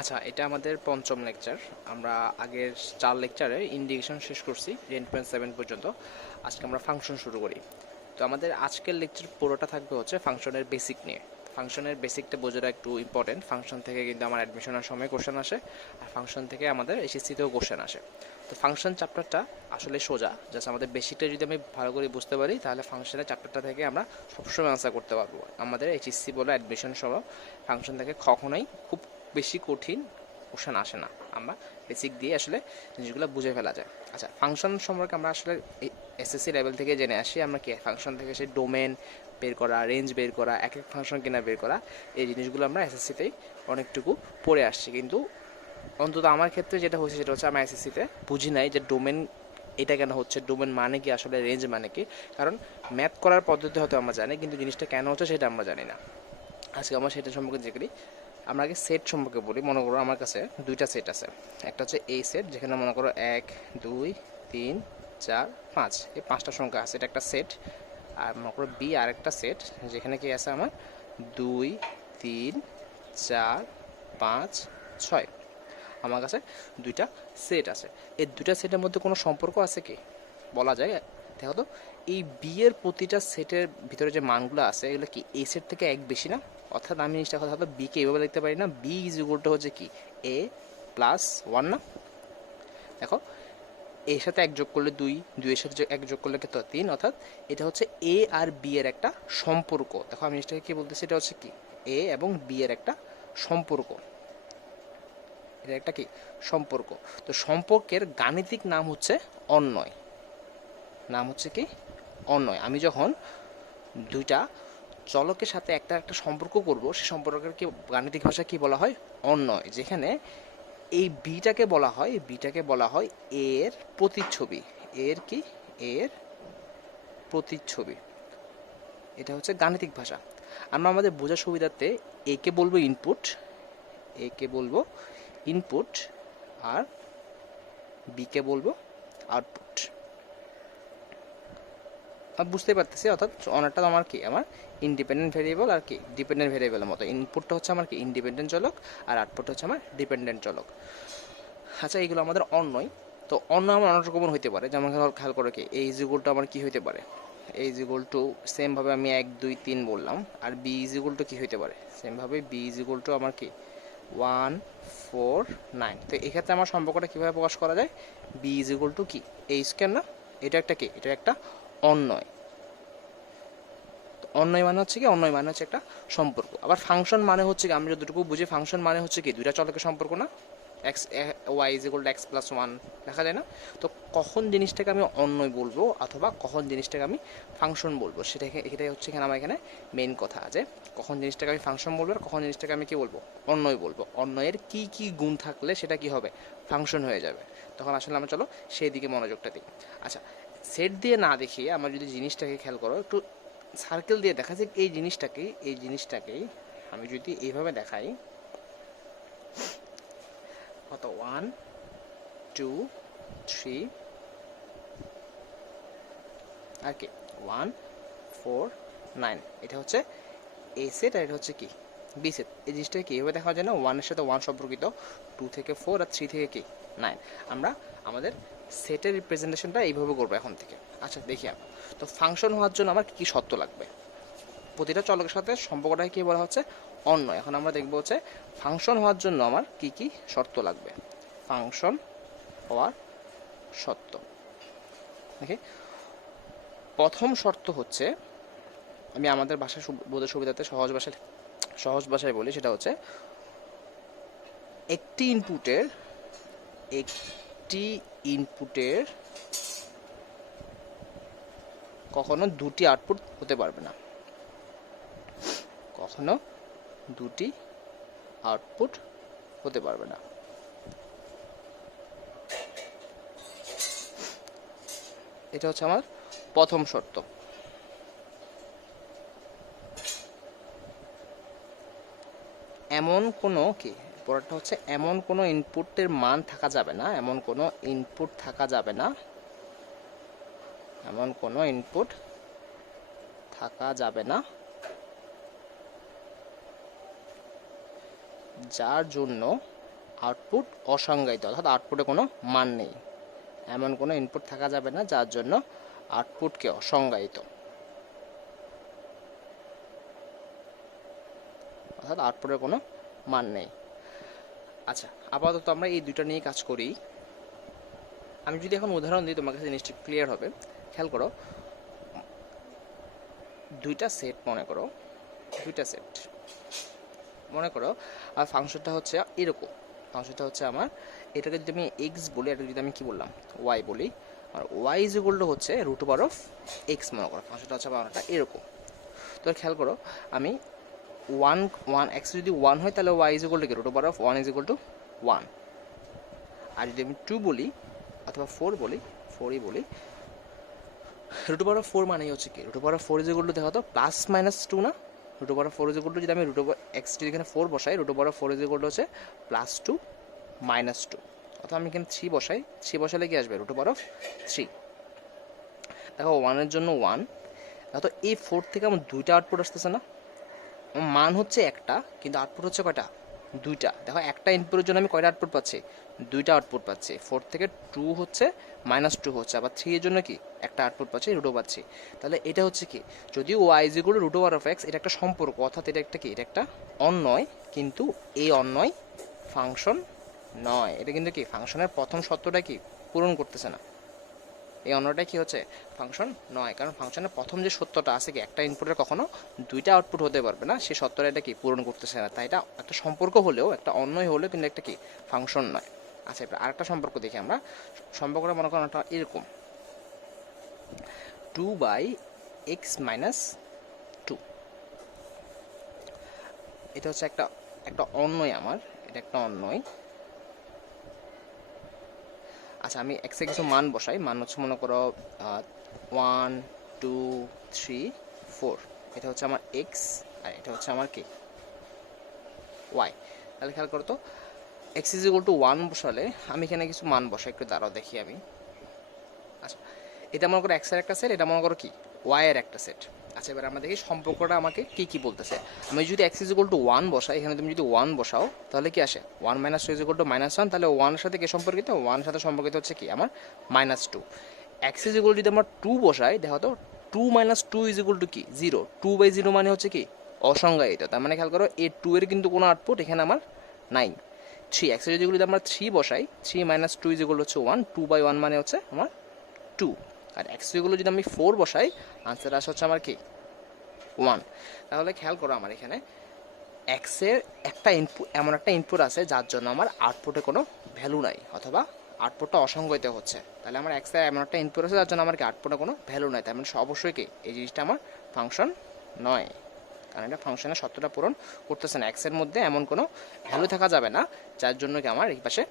আচ্ছা, এটা আমাদের পঞ্চম লেকচার। আমরা আগের 4 লেকচারে ইন্ডিকেশন শেষ করছি 10.7 পর্যন্ত। আজকে আমরা ফাংশন শুরু করি। তো আমাদের আজকের লেকচার পুরোটা থাকবে হচ্ছে ফাংশনের বেসিক নিয়ে। ফাংশনের বেসিকটা বোঝাটা একটু ইম্পর্টেন্ট। ফাংশন থেকে কিন্তু আমার অ্যাডমিশনের সময় কোশ্চেন আসে, আর ফাংশন থেকে আমাদের এসএসসিতেও কোশ্চেন আসে। তো ফাংশন চ্যাপ্টারটা আসলে সোজা, জাস্ট আমাদের বেসিকটা যদি আমি ভালো করে বুঝতে পারি তাহলে ফাংশনের চ্যাপ্টারটা থেকে আমরা সবসময় আনসার করতে পারবো। আমাদের এইচএসসি বলে অ্যাডমিশন সহ ফাংশন থেকে কখনোই খুব বেশি কঠিন কোশ্চেন আসে না। আমরা বেসিক দিয়ে আসলে জিনিসগুলো বুঝে ফেলা যায়। আচ্ছা, ফাংশন সম্পর্কে আমরা আসলে এসএসসি লেভেল থেকে জেনে আসি আমরা কি ফাংশন থেকে সেই ডোমেন বের করা, রেঞ্জ বের করা, এক এক ফাংশন কিনা বের করা, এই জিনিসগুলো আমরা এসএসসিতেই অনেকটুকু পড়ে আসছি। কিন্তু অন্তত আমার ক্ষেত্রে যেটা হচ্ছে সেটা হচ্ছে আমি এসএসসিতে বুঝি নাই যে ডোমেন এটা কেন হচ্ছে, ডোমেন মানে কি, আসলে রেঞ্জ মানে কি। কারণ ম্যাথ করার পদ্ধতি হয়তো আমরা জানি, কিন্তু জিনিসটা কেন হচ্ছে সেটা আমরা জানি না। আজকে আমরা সেটা সম্পর্কে যে করি, আমরা আগে সেট সম্পর্কে বলি। মনে করো আমার কাছে দুইটা সেট আছে। একটা হচ্ছে এই সেট, যেখানে মনে করো 1 2 3 4 5, এই 5টা সংখ্যা আছে, এটা একটা সেট। আর মনে করো বি আর একটা সেট, যেখানে কি আছে আমার 2 3 4 5 6। আমার কাছে দুইটা সেট আছে। এই দুইটা সেটের মধ্যে কোনো সম্পর্ক আছে কি? বলা যায়। দেখো তো, এই বি এর প্রতিটা সেটের ভিতরে যে মানগুলো আছে এগুলো কি এই সেট থেকে এক বেশি না? অর্থাৎ আমি জিনিসটা কথা হয়তো বিকে এভাবে লিখতে পারি না, বি ইজ ইকুয়াল টু হচ্ছে কি এ প্লাস 1 না? দেখো, এর সাথে এক যোগ করলে 2, 2 এর সাথে এক যোগ করলে কত 3, অর্থাৎ এটা হচ্ছে এ আর বি এর একটা সম্পর্ক। দেখো আমি জিনিসটাকে কি বলতেছি, এটা হচ্ছে কি এ এবং বি এর একটা সম্পর্ক। এটা একটা কি সম্পর্ক। তো সম্পর্কের গাণিতিক নাম হচ্ছে অন্বয়। নাম হচ্ছে কি অন্বয়। আমি যখন দুইটা চলকের সাথে একটা একটা সম্পর্ক করব, সে সম্পর্কের কি গাণিতিক ভাষায় কি বলা হয়? অন্বয়। যেখানে এই বিটাকে বলা হয় এর প্রতিচ্ছবি। এর কি এর প্রতিচ্ছবি। এটা হচ্ছে গাণিতিক ভাষা। আমরা আমাদের বোঝার সুবিধার্থে একে বলবো ইনপুট, একে বলবো ইনপুট, আর বিকে বলবো আউটপুট। বুঝতে পারতেছি, অর্থাৎ অনারটা আমার কি আমার ইন্ডিপেন্ডেন্ট ভেরিয়েবল আর কি ডিপেন্ডেন্ট ভেরিয়েবলের মতো। ইনপুটটা হচ্ছে আমার কি ইন্ডিপেন্ডেন্ট চলক, আর আউটপুটটা হচ্ছে আমার ডিপেন্ডেন্ট চলক। আচ্ছা, এইগুলো আমাদের অন্যয়। তো অন্য আমার অনেক রকম হইতে পারে, যেমন খেয়াল করে কি এই ইজিকুলটা আমার কি হইতে পারে, এই ইজিকুল টু সেমভাবে আমি 1 2 3 বললাম। আর বি ইজিকুল টু কি হইতে পারে, সেমভাবে বি ইজিকুল টু আমার কি 1 4 9। তো এক্ষেত্রে আমার সম্পর্কটা কীভাবে প্রকাশ করা যায়? বি ইজিকুল টু কি এই স্কোয়ার না? এটা একটা কি, এটা একটা অন্যয়। অন্যয় মানে হচ্ছে কি, অন্যয় মানে হচ্ছে একটা সম্পর্ক। আবার ফাংশন মানে হচ্ছে কি, আমি যতটুকু বুঝি ফাংশন মানে হচ্ছে কি দুইটা চলকের সম্পর্ক না? X Y is equal to X plus 1 দেখা যায় না? তো কখন জিনিসটাকে আমি অন্যয় বলবো অথবা কখন জিনিসটাকে আমি ফাংশন বলবো, এটাই হচ্ছে এখানে আমার এখানে মেইন কথা, যে কখন জিনিসটাকে আমি ফাংশন বলবো আর কখন জিনিসটাকে আমি কি বলবো, অন্যয় বলবো। অন্যয়ের কি কি গুণ থাকলে সেটা কি হবে, ফাংশন হয়ে যাবে। তখন আসলে আমরা চলো সেই দিকে মনোযোগটা দিই। আচ্ছা, সেট দিয়ে না দেখিয়ে আমরা যদি জিনিসটাকে খেয়াল করো, একটু সার্কেল দিয়ে দেখা যায় এই জিনিসটাকেই আমি যদি এইভাবে দেখাই, কত 1 2 3 আর কি 1 4 9, এটা হচ্ছে এ সেট আর এটা হচ্ছে কি বি সেট। এই জিনিসটাকে কি এইভাবে দেখা যায় না, 1 এর সাথে 1 সম্পর্কিত, 2 থেকে 4 আর 3 থেকে কি 9। আমরা আমাদের সেটের রিপ্রেজেন্টেশনটা এইভাবে করবো এখন থেকে। আচ্ছা দেখি আমরা, তো ফাংশন হওয়ার জন্য আমার কী কী শর্ত লাগবে? প্রতিটা চলকের সাথে সম্পর্কটাকে কি বলা হচ্ছে, অন্যয়। এখন আমরা দেখবো হচ্ছে ফাংশন হওয়ার জন্য আমার কি কি শর্ত লাগবে। ফাংশন হওয়ার শর্ত, ওকে। প্রথম শর্ত হচ্ছে, আমি আমাদের ভাষায় বোঝার সুবিধাতে সহজ ভাষায় বলি, সেটা হচ্ছে একটি ইনপুটের কখনো দুটি আউটপুট হতে পারবে না। কখনো দুটি আউটপুট হতে পারবে না। এটা হচ্ছে আমার প্রথম শর্ত। এমন কোনো কি, পরেরটা হচ্ছে এমন কোনো ইনপুটের মান থাকা যাবে না, এমন কোনো ইনপুট থাকা যাবে না, এমন কোনো ইনপুট থাকা যাবে না যার জন্য আউটপুট অসংজ্ঞায়িত, অর্থাৎ আউটপুটে কোনো মান নেই, এমন কোনো ইনপুট থাকা যাবে না যার জন্য আউটপুটকে অসংজ্ঞায়িত, অর্থাৎ আউটপুটের কোনো মান নেই। আচ্ছা, আপাতত আমরা এই দুইটা নিয়ে কাজ করি। আমি যদি এখন উদাহরণ দিই তোমার কাছে জিনিসটা ক্লিয়ার হবে। খেয়াল করো, দুইটা সেট মনে করো, দুইটা সেট মনে করো, আর ফাংশনটা হচ্ছে এরকম। ফাংশনটা হচ্ছে আমার, এটাকে যদি আমি এক্স বলি, এটা যদি আমি কি বললাম ওয়াই বলি, আর ওয়াই ইজ ইকুয়াল টু হচ্ছে রুট ওভার অফ এক্স মনে করো। ফাংশনটা হচ্ছে আমার এরকম। তো খেয়াল করো, আমি ওয়ান এক্স যদি ওয়ান হয় তাহলে ওয়াই ইজ ইকুয়াল টু কি root over of one is equal to one. আর যদি আমি টু বলি অথবা ফোর বলি, ফোরই বলি, রুট ওভার অফ ফোর মানেই হচ্ছে কি root over of four is equal to দেখো তো প্লাস মাইনাস টু না। Root over of four is equal to যদি আমি রুট ওভার এক্স যদি এখানে ফোর বসাই, root over of four is equal to হচ্ছে প্লাস টু মাইনাস টু, অর্থাৎ আমি এখানে থ্রি বসাই, থ্রি বসালে কি আসবে রুট ওভার অফ থ্রি। দেখো ওয়ানের জন্য ওয়ান, দেখো এই ফোর থেকে আমার দুইটা আউটপুট আসতেছে না, মান হচ্ছে একটা কিন্তু আউটপুট হচ্ছে কয়টা, দুইটা। দেখো একটা ইনপুটের জন্য আমি কয়টা আউটপুট পাচ্ছি, দুইটা আউটপুট পাচ্ছি। ফোর থেকে টু হচ্ছে মাইনাস টু হচ্ছে, আবার থ্রি এর জন্য কি একটা আউটপুট পাচ্ছি, রুটও পাচ্ছি। তাহলে এটা হচ্ছে কি, যদিও Y is equal to root over of X, এটা একটা সম্পর্ক, অর্থাৎ এটা একটা কি, এটা একটা অন্যয়, কিন্তু এই অন্যয় ফাংশন নয়। এটা কিন্তু কি ফাংশনের প্রথম সত্যটা কি পূরণ করতেছে না, এই অন্যটা কি হচ্ছে ফাংশন নয়, কারণ ফাংশনের প্রথম যে সত্যটা আছে কি একটা ইনপুটের কখনো দুইটা আউটপুট হতে পারবে না, সেই সত্যটা এটা কি পূরণ করতেছে না। তাই এটা একটা সম্পর্ক হলেও, একটা অন্যয় হলেও কিন্তু একটা কি ফাংশন নয়। আচ্ছা, এবার আরেকটা সম্পর্ক দেখি আমরা। সম্পর্কটা মনে করেন একটা এরকম, two by x minus two. এটা হচ্ছে একটা একটা অন্যয় আমার, এটা একটা অন্যয়। আচ্ছা, আমি এক্সে কিছু মান বসাই, মান হচ্ছে মনে করো ওয়ান টু থ্রি ফোর, এটা হচ্ছে আমার এক্স আর এটা হচ্ছে আমার কি ওয়াই। তাহলে খেয়াল করো তো, x is equal to one বসালে আমি এখানে কিছু মান বসাই, একটু দাঁড়াও দেখি আমি। আচ্ছা, এটা মনে করো এক্সের একটা সেট, এটা মনে করো কি ওয়াইয়ের একটা সেট। আচ্ছা, এবার আমরা দেখি সম্পর্কটা আমাকে কি কি বলতেছে। আমি যদি X is equal to one বসাই, এখানে তুমি যদি ওয়ান বসাও তাহলে কি আসে, one minus two is equal to minus one. তাহলে ওয়ানের সাথে কি সম্পর্কিত, ওয়ানের সাথে সম্পর্কিত হচ্ছে কি আমার minus two. X is equal যদি আমরা টু বসাই, দেখো তো two minus two is equal to কি জিরো, টু বাই জিরো মানে হচ্ছে কি অসংজ্ঞায়িত। তার মানে খেয়াল করো এই টু এর কিন্তু কোনো আউটপুট এখানে আমার নাই। থ্রি এক্স যদি আমরা থ্রি বসাই, three minus two is equal হচ্ছে ওয়ান, টু বাই ওয়ান মানে হচ্ছে আমার টু। আর এক্সগুলো যদি আমি ফোর বসাই, আনসার আসে হচ্ছে আমার কি ওয়ান। তাহলে খেয়াল করো আমার এখানে এক্সের একটা ইনপুট, এমন একটা ইনপুট আছে যার জন্য আমার আউটপুটে কোনো ভ্যালু নাই, অথবা আউটপুটটা অসংজ্ঞায়িত হচ্ছে। তাহলে আমার এক্সের এমন একটা ইনপুট আছে যার জন্য আমার কি আউটপুটে কোনো ভ্যালু নাই, তার মানে অবশ্যই কি এই জিনিসটা আমার ফাংশন নয়, কারণ এটা ফাংশনের সত্যটা পূরণ করতেছে না। এক্সের মধ্যে এমন কোনো ভ্যালু থাকা যাবে না যার জন্য কি আমার এই পাশে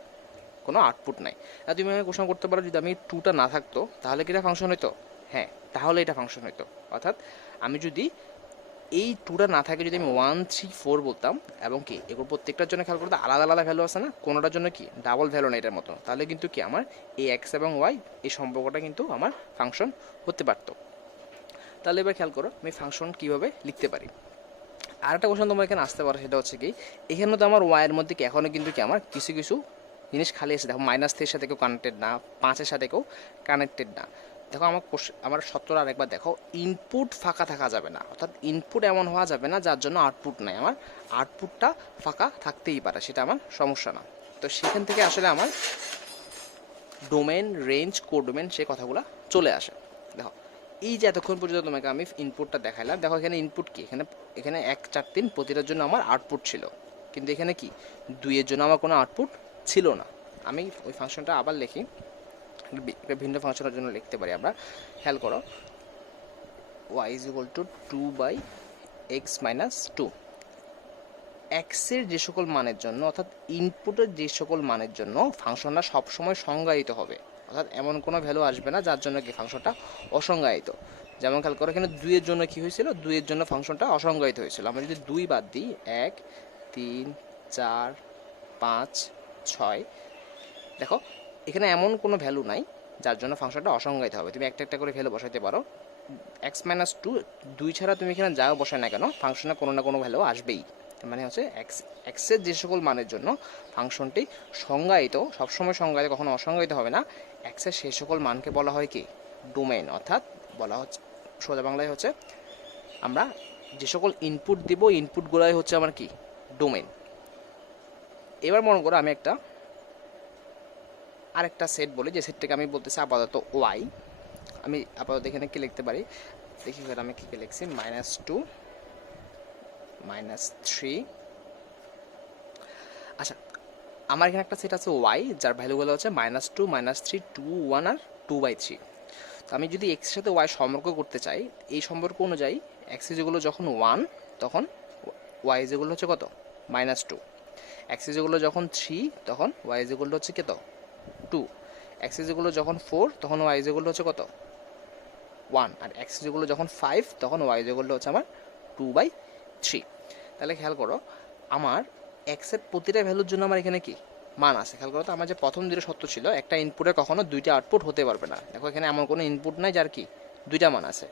কোনো আউটপুট নাই। আর তুমি আমাকে কোশ্চেন করতে পারো, যদি আমি টুটা না থাকতো তাহলে কি এটা ফাংশন হইতো? হ্যাঁ, তাহলে এটা ফাংশন হইতো। অর্থাৎ আমি যদি এই টুটা না থাকে, যদি আমি ওয়ান থ্রি ফোর বলতাম, এবং কি এগুলো প্রত্যেকটার জন্য খেয়াল করতে আলাদা আলাদা ভ্যালু আছে না, কোনোটার জন্য কি ডাবল ভ্যালু না এটার মতো, তাহলে কিন্তু কি আমার এই এক্স এবং ওয়াই এই সম্পর্কটা কিন্তু আমার ফাংশন হতে পারতো। তাহলে এবার খেয়াল করো আমি ফাংশন কীভাবে লিখতে পারি। আর একটা কোশ্চেন তোমার এখানে আসতে পারে, সেটা হচ্ছে কি এখানে তো আমার ওয়াইয়ের মধ্যে কি এখনও কিন্তু কি আমার কিছু কিছু জিনিস খালি আছে। দেখো মাইনাস থ্রির সাথে কেউ কানেক্টেড না, পাঁচের সাথে কেউ কানেক্টেড না। দেখো আমার সত্তর আরেকবার দেখো, ইনপুট ফাঁকা থাকা যাবে না, অর্থাৎ ইনপুট এমন হওয়া যাবে না যার জন্য আউটপুট নাই। আমার আউটপুটটা ফাঁকা থাকতেই পারে, সেটা আমার সমস্যা না। তো সেখান থেকে আসলে আমার ডোমেন, রেঞ্জ, কোডোমেন সেই কথাগুলো চলে আসে। দেখো এই যে এতক্ষণ পর্যন্ত তোমাকে আমি ইনপুটটা দেখাইলাম, দেখো এখানে ইনপুট কি, এখানে এখানে এক চার তিন প্রতিটার জন্য আমার আউটপুট ছিল, কিন্তু এখানে কি দুইয়ের জন্য আমার কোনো আউটপুট ছিল না। আমি ওই ফাংশনটা আবার লিখি, একটা ভিন্ন ফাংশনের জন্য লিখতে পারি আমরা। খেয়াল করো, y is equal to two by x minus two. এক্সের যে সকল মানের জন্য, অর্থাৎ ইনপুটের যে সকল মানের জন্য ফাংশনটা সবসময় সংজ্ঞায়িত হবে, অর্থাৎ এমন কোনো ভ্যালু আসবে না যার জন্য কি ফাংশনটা অসংজ্ঞায়িত। যেমন খেয়াল করো এখানে দুইয়ের জন্য কি হয়েছিল, দুইয়ের জন্য ফাংশনটা অসংজ্ঞায়িত হয়েছিল। আমরা যদি দুই বাদ দিই, এক তিন চার পাঁচ ছয়, দেখো এখানে এমন কোনো ভ্যালু নাই যার জন্য ফাংশনটা অসংজ্ঞায়িত হবে। তুমি একটা একটা করে ভ্যালু বসাইতে পারো, এক্স মাইনাস টু দুই ছাড়া তুমি এখানে যাও বসায় না কেন, ফাংশনে কোনো না কোনো ভ্যালু আসবেই। তার মানে হচ্ছে এক্সের যে সকল মানের জন্য ফাংশনটি সংজ্ঞায়িত, সবসময় সংজ্ঞায়িত, কখনো অসংজ্ঞায়িত হবে না, এক্সের সেই সকল মানকে বলা হয় কি ডোমেইন। অর্থাৎ বলা হচ্ছে সোজা বাংলায় হচ্ছে আমরা যে সকল ইনপুট দিব ইনপুটগুলাই হচ্ছে আমার কি ডোমেইন। এবার মনে করো আমি আরেকটা সেট বলি, যে সেটটাকে আমি বলতেছি আপাতত ওয়াই। আমি আপাতত এখানে কি লিখতে পারি দেখি, আমি কি লিখছি, -2 -3। আচ্ছা, আমার এখানে একটা সেট আছে ওয়াই, যার ভ্যালুগুলো হচ্ছে -2 -3 2 1 আর 2/3। তো আমি যদি এক্স এর সাথে ওয়াই সম্পর্ক করতে চাই, এই সম্পর্ক অনুযায়ী এক্স যেগুলো যখন 1 তখন ওয়াই যেগুলো হচ্ছে কত -2, এক্স যেগুলো যখন 3 তখন ওয়াই যেগুলো হচ্ছে কত 2, এক্স যেগুলো যখন 4 তখন ওয়াই যেগুলো হচ্ছে কত 1, আর এক্স যেগুলো যখন 5 তখন ওয়াই যেগুলো হচ্ছে আমার 2/3। তাহলে খেয়াল করো আমার এক্সের প্রতিটা ভ্যালুর জন্য আমার এখানে কি মান আছে। খেয়াল করো তো, আমার যে প্রথম দুটো সত্য ছিল, একটা ইনপুটে কখনো দুইটা আউটপুট হতে পারবে না। দেখো এখানে এমন কোনো ইনপুট নাই যার কি দুইটা মান আছে।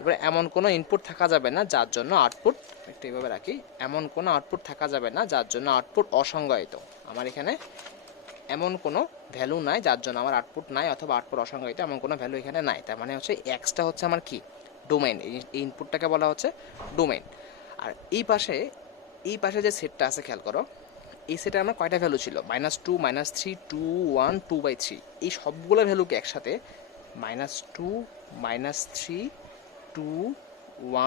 এবারে এমন কোনো ইনপুট থাকা যাবে না যার জন্য আউটপুট, একটু এইভাবে রাখি, এমন কোনো আউটপুট থাকা যাবে না যার জন্য আউটপুট অসংজ্ঞায়িত। আমার এখানে এমন কোনো ভ্যালু নাই যার জন্য আমার আউটপুট নাই, অথবা আউটপুট অসংজ্ঞায়িত, এমন কোনো ভ্যালু এখানে নাই। তার মানে হচ্ছে এক্সটা হচ্ছে আমার কি ডোমেইন, এই ইনপুটটাকে বলা হচ্ছে ডোমেইন। আর এই পাশে যে সেটটা আছে খেয়াল করো, এই সেটে আমার কয়টা ভ্যালু ছিল, -2 -3 2 1 2/3। এই সবগুলো ভ্যালুকে একসাথে -2 -3 2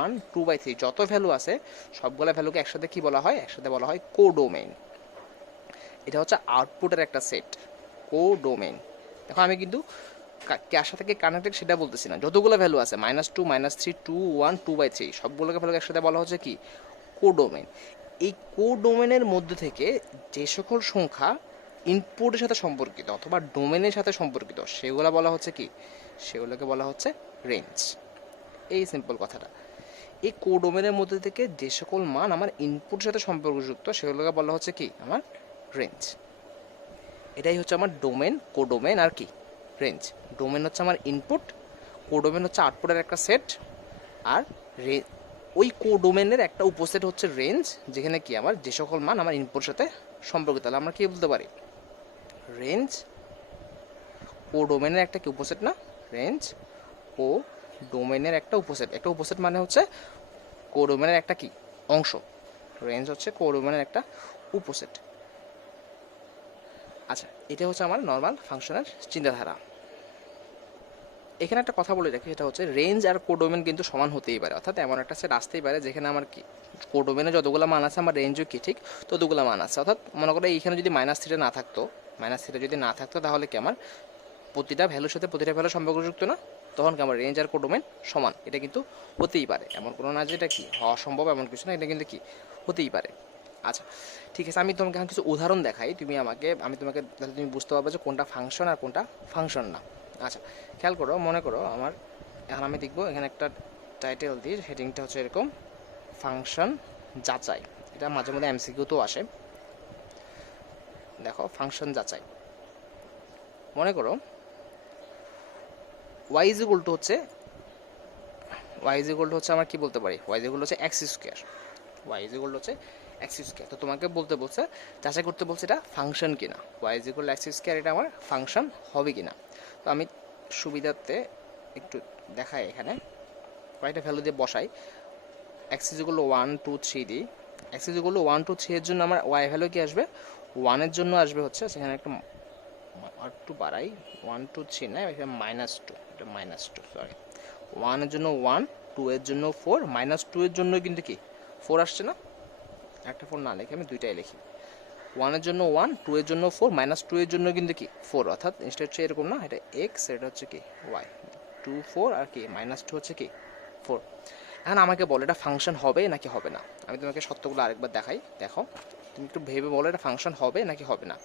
1 2/3 যত ভ্যালু আছে সবগুলো ভ্যালুকে একসাথে কি বলা হয়, একসাথে বলা হয় কোডোমেইন। এটা হচ্ছে আউটপুটের একটা সেট, কোডোমেইন। দেখো আমি কিন্তু কার সাথে কি কানেক্টেড সেটা বলতেছি না, যতগুলো ভ্যালু আছে -2 -3 2 1 2/3 সবগুলোকে ভ্যালুকে একসাথে বলা হচ্ছে কি কোডোমেইন। এই কোডোমেনের মধ্যে থেকে যে সকল সংখ্যা ইনপুটের সাথে সম্পর্কিত অথবা ডোমেনের সাথে সম্পর্কিত সেগুলো বলা হচ্ছে কি, সেগুলোকে বলা হচ্ছে রেঞ্জ। এই সিম্পল কথাটা। এই কোডোমেনের মধ্যে থেকে যে সকল মান আমার ইনপুটের সাথে সম্পর্কযুক্ত সেগুলোকে বলা হচ্ছে কি আমার রেঞ্জ। এটাই হচ্ছে আমার ডোমেন, কোডোমেন আর কি রেঞ্জ। ডোমেন হচ্ছে আমার ইনপুট, কোডোমেন হচ্ছে আউটপুটের একটা সেট, আর ওই কোডোমেনের একটা উপসেট হচ্ছে রেঞ্জ, যেখানে কি আমার যে সকল মান আমার ইনপুটের সাথে সম্পর্কিত। তাহলে আমরা কি বলতে পারি, রেঞ্জ কোডোমেনের একটা কি উপসেট না, রেঞ্জ ও ডোমেনের একটা উপসেট। একটা উপসেট মানে হচ্ছে কোডোমেনের একটা কি অংশ, রেঞ্জ হচ্ছে কোডোমেনের একটা উপসেট। আচ্ছা, এটা হচ্ছে আমার নর্মাল ফাংশনের চিন্তাধারা। এখানে একটা কথা বলে রাখি, সেটা হচ্ছে রেঞ্জ আর কোডোমেন কিন্তু সমান হতেই পারে। অর্থাৎ এমন একটা সেট আসতেই পারে যেখানে আমার কি কোডোমেনে যতগুলো মান আছে আমার রেঞ্জও কি ঠিক ততগুলো মান আছে। অর্থাৎ মনে করো এইখানে যদি -3 না থাকতো, -3 যদি না থাকতো তাহলে কি আমার প্রতিটা ভ্যালুর সাথে প্রতিটা ভ্যালু সম্পর্কযুক্ত না, তখন কি আমার রেঞ্জ আর কোডোমেন সমান। এটা কিন্তু হতেই পারে, এমন কোনো না যে এটা কি হওয়া সম্ভব এমন কিছু না, এটা কিন্তু কি হতেই পারে। আচ্ছা ঠিক আছে, আমি তোমাকে কিছু উদাহরণ দেখাই, আমি তোমাকে তাহলে তুমি বুঝতে পারবে যে কোনটা ফাংশন আর কোনটা ফাংশন না। আচ্ছা খেয়াল করো, মনে করো আমার এখন আমি দেখবো এখানে একটা টাইটেল দিই, হেডিংটা হচ্ছে এরকম ফাংশন যাচাই। এটা মাঝে মধ্যে এমসিকিউতেও আসে। দেখো ফাংশন যাচাই, মনে করো y ইজ ইকুয়াল টু হচ্ছে আমার কি বলতে পারি, y ইজ ইকুয়াল হচ্ছে x square, y is equal হচ্ছে x স্কোয়ার। তো তোমাকে বলতে বলছে, যাচাই করতে বলছে এটা ফাংশন কিনা, y is equal x square এটা আমার ফাংশন হবে কিনা। তো আমি সুবিধার্থে একটু দেখাই, এখানে কয়েকটা ভ্যালু দিয়ে বসাই, x ইজ ইকুয়াল 1 2 3 দিই। x ইজ ইকুয়াল 1 2 3 এর জন্য আমার y ভ্যালু কি আসবে, 1 এর জন্য আসবে হচ্ছে, সেখানে একটা আর একটু বাড়াই, 1 2 3 না, এটা -2, এটা -2 সরি, 1 এর জন্য 1, 2 এর জন্য 4, -2 এর জন্য কিন্তু কি 4 আসছে না, একটা 4 না লিখে আমি দুইটাই লিখি, 1 এর জন্য 1, 2 এর জন্য 4, -2 এর জন্য কিন্তু কি 4। অর্থাৎ জিনিসটা হচ্ছে এরকম না, এটা x, এটা হচ্ছে কি y, 2 4 আর কি -2 হচ্ছে কি 4। এখন আমাকে বলো এটা ফাংশন হবে নাকি হবে না। আমি তোমাকে সত্যগুলো আরেকবার দেখাই, দেখো তুমি একটু ভেবে বলো এটা ফাংশন হবে নাকি হবে না।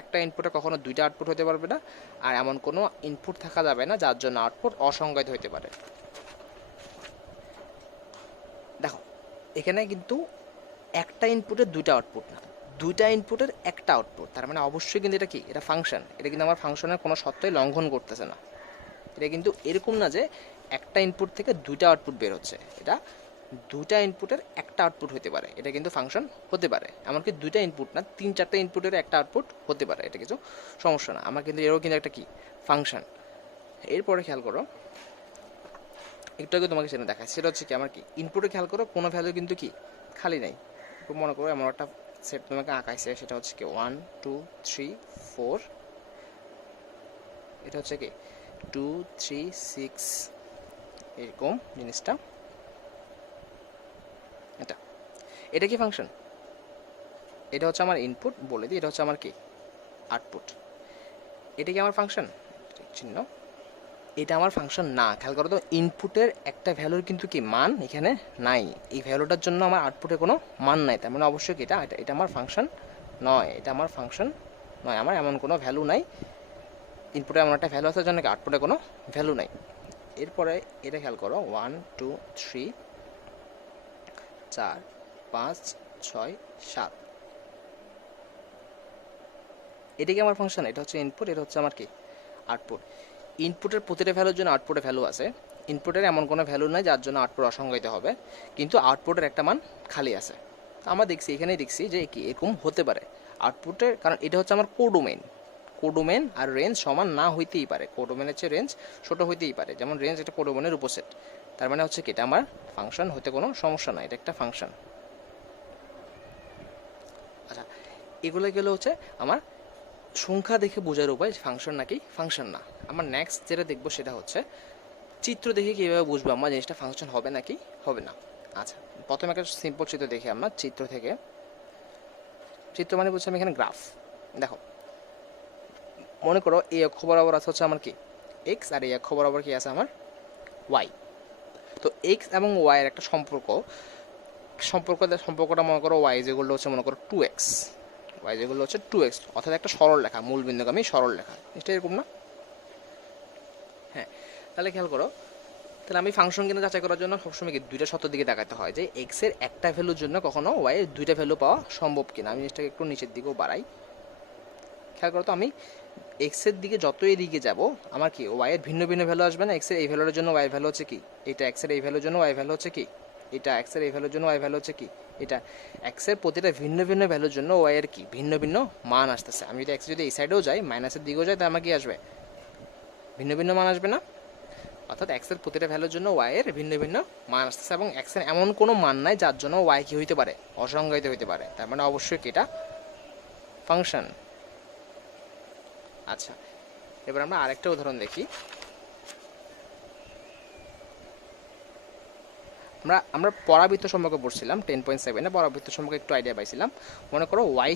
একটা ইনপুটে কখনো দুইটা আউটপুট হতে পারবে না, আর এমন কোনো ইনপুট থাকা যাবে না যার জন্য আউটপুট অসংজ্ঞায়িত হতে পারে। দেখো এখানে কিন্তু একটা ইনপুটের দুইটা আউটপুট না, দুইটা ইনপুটের একটা আউটপুট, তার মানে অবশ্যই কিন্তু এটা কি, এটা ফাংশন। এটা কিন্তু আমার ফাংশনের কোনো সত্যই লঙ্ঘন করতেছে না। এটা কিন্তু এরকম না যে একটা ইনপুট থেকে দুইটা আউটপুট বের হচ্ছে, এটা দুটা ইনপুটের একটা আউটপুট হতে পারে, এটা কিন্তু ফাংশন হতে পারে। এমনকি দুইটা ইনপুট না, 3-4টা ইনপুটের একটা আউটপুট হতে পারে, এটা কিছু সমস্যা না। আমার কিন্তু এরও কিন্তু একটা কি ফাংশন। এরপরে খেয়াল করো, একটু আগে তোমাকে সেটা দেখায়, সেটা হচ্ছে কি আমার কি ইনপুটে খেয়াল করো কোনো ভ্যালু কিন্তু কি খালি নাই। মনে করো এমন একটা সেট তোমাকে আঁকাইছে, সেটা হচ্ছে কি 1 2 3 4, এটা হচ্ছে কি 2 3 6, এরকম জিনিসটা। এটা এটা কি ফাংশন? এটা হচ্ছে আমার ইনপুট, বলে দিই এটা হচ্ছে আমার কি আউটপুট। এটা কি আমার ফাংশন? চিহ্ন। এটা আমার ফাংশন না। খেয়াল করো তো, ইনপুটের একটা ভ্যালুর কিন্তু কি মান এখানে নাই, এই ভ্যালুটার জন্য আমার আউটপুটে কোনো মান নাই, তার মানে অবশ্যই কি এটা এটা আমার ফাংশন নয়, এটা আমার ফাংশন নয়। আমার এমন কোনো ভ্যালু নাই, ইনপুটে এমন একটা ভ্যালু আছে জন্য কি আউটপুটে কোনো ভ্যালু নাই। এরপরে এটা খেয়াল করো 1 2 3 4 5 6 7, এটা কি আমার ফাংশন? এটা হচ্ছে ইনপুট, এটা হচ্ছে আমার কি আউটপুট। ইনপুটের প্রতিটা ভ্যালুর জন্য আউটপুটে ভ্যালু আছে, ইনপুটের এমন কোনো ভ্যালু নাই যার জন্য আউটপুট অসংজ্ঞায়িত হবে, কিন্তু আউটপুটের একটা মান খালি আছে। আমরা দেখছি, এখানেই দেখছি যে কি এরকম হতে পারে আউটপুটের, কারণ এটা হচ্ছে আমার কোডোমেন। কোডোমেন আর রেঞ্জ সমান না হইতেই পারে, কোডোমেনের চেয়ে রেঞ্জ ছোটো হইতেই পারে, যেমন রেঞ্জ এটা কোডোমেনের উপসেট। তার মানে হচ্ছে কি এটা আমার ফাংশন হতে কোনো সমস্যা নয়, এটা একটা ফাংশন। আচ্ছা, এগুলো গেলে হচ্ছে আমার সংখ্যা দেখে বোঝার উপায় ফাংশন নাকি ফাংশন না। আমার নেক্সট যেটা দেখবো সেটা হচ্ছে চিত্র দেখে কীভাবে বুঝবো আমার জিনিসটা ফাংশন হবে নাকি হবে না। আচ্ছা, প্রথমে একটা সিম্পল চিত্র দেখি আমরা। চিত্র থেকে, চিত্র মানে বলছি আমি এখানে গ্রাফ। দেখো, মনে করো এই অক্ষ বরাবর আছে হচ্ছে আমার কি এক্স, আর এই অক্ষ বরাবর কি আছে আমার ওয়াই। তো এক্স এবং ওয়াই এর একটা সম্পর্কটা মনে করো ওয়াই যেগুলো হচ্ছে মনে করো 2x, ওয়াই যেগুলো হচ্ছে 2x, অর্থাৎ একটা সরল রেখা, মূল বিন্দুগামী সরল রেখা, এটা এরকম না? হ্যাঁ, তাহলে খেয়াল করো, তাহলে আমি ফাংশন কিনা যাচাই করার জন্য সবসময় কি দুইটা শর্তের দিকে তাকাতে হয়, যে এক্স এর একটা ভ্যালুর জন্য কখনো ওয়াই এর দুইটা ভ্যালু পাওয়া সম্ভব কিনা। আমি জিনিসটাকে একটু নিচের দিকেও বাড়াই। খেয়াল করো তো, আমি এক্স এর দিকে যত এদিকে যাব আমার কি ওয়াই এর ভিন্ন ভিন্ন ভ্যালু আসবে না? এক্স এর এই ভ্যালুর জন্য ওয়াই ভ্যালু হচ্ছে কি এটা, এক্স এর এই ভ্যালুর জন্য ওয়াই ভ্যালু হচ্ছে কি এটা, এক্স এর এই ভ্যালুর জন্য ওয়াই ভ্যালু হচ্ছে কি এটা। এক্স এর প্রতিটা ভিন্ন ভিন্ন ভ্যালুর জন্য ওয়াই এর কি ভিন্ন ভিন্ন মান আসতেছে। আমি যদি এক্স যদি এই সাইডেও যাই, মাইনাসের দিকেও যাই, তাহলে আমার কি আসবে? ভিন্ন ভিন্ন মান আসবে না? অর্থাৎ এক্স এর প্রতিটা ভ্যালুর জন্য ওয়াই এর ভিন্ন ভিন্ন মান আসতেছে, এবং এক্স এর এমন কোনো মান নাই যার জন্য ওয়াই কি হইতে পারে অসংজ্ঞায়িত হইতে পারে, তার মানে অবশ্যই কি এটা ফাংশন। আচ্ছা, এবার আমরা আরেকটা উদাহরণ দেখি। আমরা পরাবৃত্ত সম্পর্কে পড়ছিলাম 10.7-এ, পরাবৃত্ত সম্পর্কে একটু আইডিয়া পাইছিলাম। মনে করো y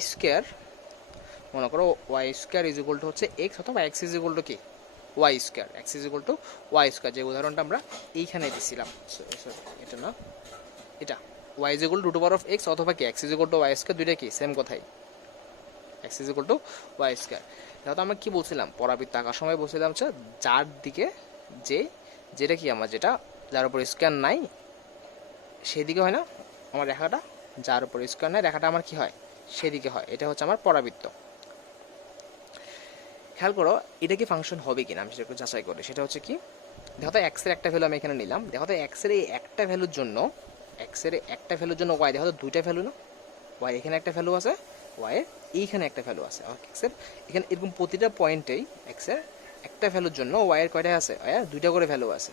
square is equal to হচ্ছে এক্স, অথবা এক্স ইজ ইকুয়াল টু কি y square, x is equal to y square, যে উদাহরণটা আমরা এইখানে দিছিলাম। এটা না, এটা Y is equal to root over of x, অথবা কি x is equal to y square, দুইটা কি সেম কথাই, x is equal to y square. তাহলে আমরা কি বলছিলাম পরাবৃত্ত আঁকার সময় বলছিলাম হচ্ছে যার দিকে যেটা কি আমার যেটা যার উপর স্কোয়ার নাই সেদিকে হয় না আমার রেখাটা, যার উপর স্কোয়ার নাই রেখাটা আমার কি হয় সেদিকে হয়, এটা হচ্ছে আমার পরাবৃত্ত। খেয়াল করো এটা কি ফাংশন হবে কিনা, আমি সেটা একটু যাচাই করি। সেটা হচ্ছে কি, দেখো তো এক্স এর একটা ভ্যালু আমি এখানে নিলাম, দেখো তো এক্স এর এই একটা ভ্যালুর জন্য ওয়াই, দেখো তো দুইটা ভ্যালু না, ওয়াই এখানে একটা ভ্যালু আছে, ওয়াই এর এইখানে একটা ভ্যালু আছে, এক্স এর এখানে এরকম প্রতিটা পয়েন্টেই এক্স এর একটা ভ্যালুর জন্য ওয়াই এর কয়টা আছে, ওয়াই এর দুইটা করে ভ্যালু আছে।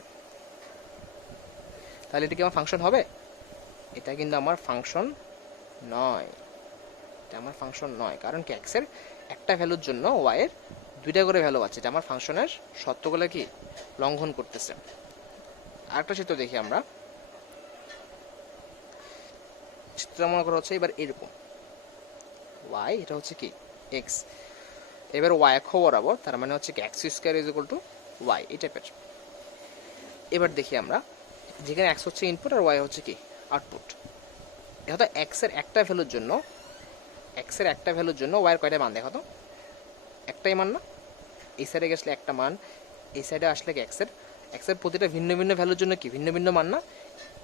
তাহলে এটা কি আমার ফাংশন হবে? এটা কিন্তু আমার ফাংশন নয়, এটা আমার ফাংশন নয়, কারণ কি এক্স এর একটা ভ্যালুর জন্য ওয়াই এর দুইটা করে ভ্যালু আছে, এটা আমার ফাংশনের শর্তগুলো কি লঙ্ঘন করতেছে। আরেকটা চিত্র দেখি আমরা। চিত্র মনে করা হচ্ছে এবার এরকম, ওয়াই এটা হচ্ছে কি এক্স, এবার ওয়াই অক্ষ বরাবর, তার মানে হচ্ছে কি x square is equal to y, এই টাইপের। এবার দেখি আমরা, যেখানে এক্স হচ্ছে ইনপুট আর ওয়াই হচ্ছে কি আউটপুট। দেখো তো এক্স এর একটা ভ্যালুর জন্য ওয়াইয়ের কয়টা মান, দেখো তো একটাই মান না? এই সাইডে গেছলে একটা মান, এই সাইডে আসলে কি এক্স এর প্রতিটা ভিন্ন ভিন্ন ভ্যালুর জন্য কি ভিন্ন ভিন্ন মান না?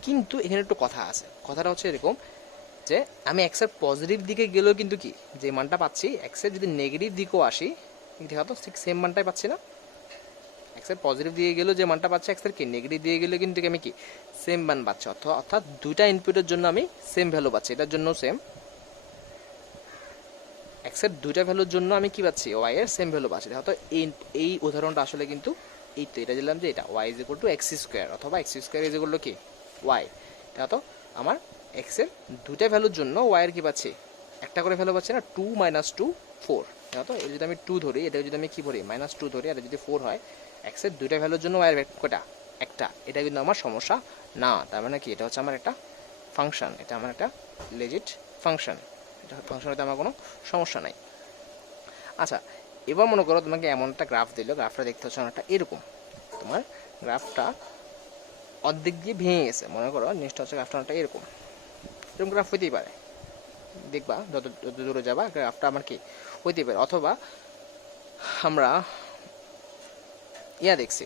কিন্তু এখানে একটু কথা আছে, কথাটা হচ্ছে এরকম যে আমি এক্স এর পজিটিভ দিকে গেলেও কিন্তু কি যে মানটা পাচ্ছি, এক্স এর যদি নেগেটিভ দিকেও আসি, দেখো তো ঠিক সেম মানটাই পাচ্ছি না? এক্সের পজিটিভ দিয়ে গেলেও যে মানটা পাচ্ছে, এক্সের কি নেগেটিভ দিয়ে গেলেও কিন্তু আমি কি সেম মান পাচ্ছি, অর্থাৎ দুইটা ইনপুটের জন্য আমি সেম ভ্যালু পাচ্ছি। এটার জন্য সেম, এক্সের দুইটা ভ্যালুর জন্য আমি কি পাচ্ছি, ওয়াই এর সেম ভ্যালু পাচ্ছি। দেখো তো এই উদাহরণটা আসলে কিন্তু এই তো এটা দিলাম যে এটা Y is equal to X square, অথবা X square is equal to কি ওয়াই। দেখো তো আমার এক্সের দুইটা ভ্যালুর জন্য ওয়াই এর কি পাচ্ছি, একটা করে ভ্যালু পাচ্ছি না, 2 - 2 4। দেখো তো এই যদি আমি 2 ধরি, এটা যদি আমি কি ধরি -2 ধরি, আর যদি 4 হয়, এক্সের দুইটা ভ্যালুর জন্য ওয়াই এর কয়টা, একটা। এটা কিন্তু আমার সমস্যা না, তার মানে কি এটা হচ্ছে আমার একটা ফাংশন, এটা আমার একটা লেজিট ফাংশন, এটা ফাংশনটাতে আমার কোনো সমস্যা নাই। আচ্ছা, এবার মনে করো তোমাকে এমন একটা গ্রাফ দিল, গ্রাফটা দেখতে হচ্ছে অনেকটা এরকম, তোমার গ্রাফটা অর্ধেক দিয়ে ভেঙে গেছে, মনে করো জিনিসটা হচ্ছে গ্রাফটা অনেকটা এরকম, এরকম গ্রাফ হইতেই পারে, দেখবা যত যত দূরে যাবা গ্রাফটা আমার কি হইতেই পারে। অথবা আমরা দেখছি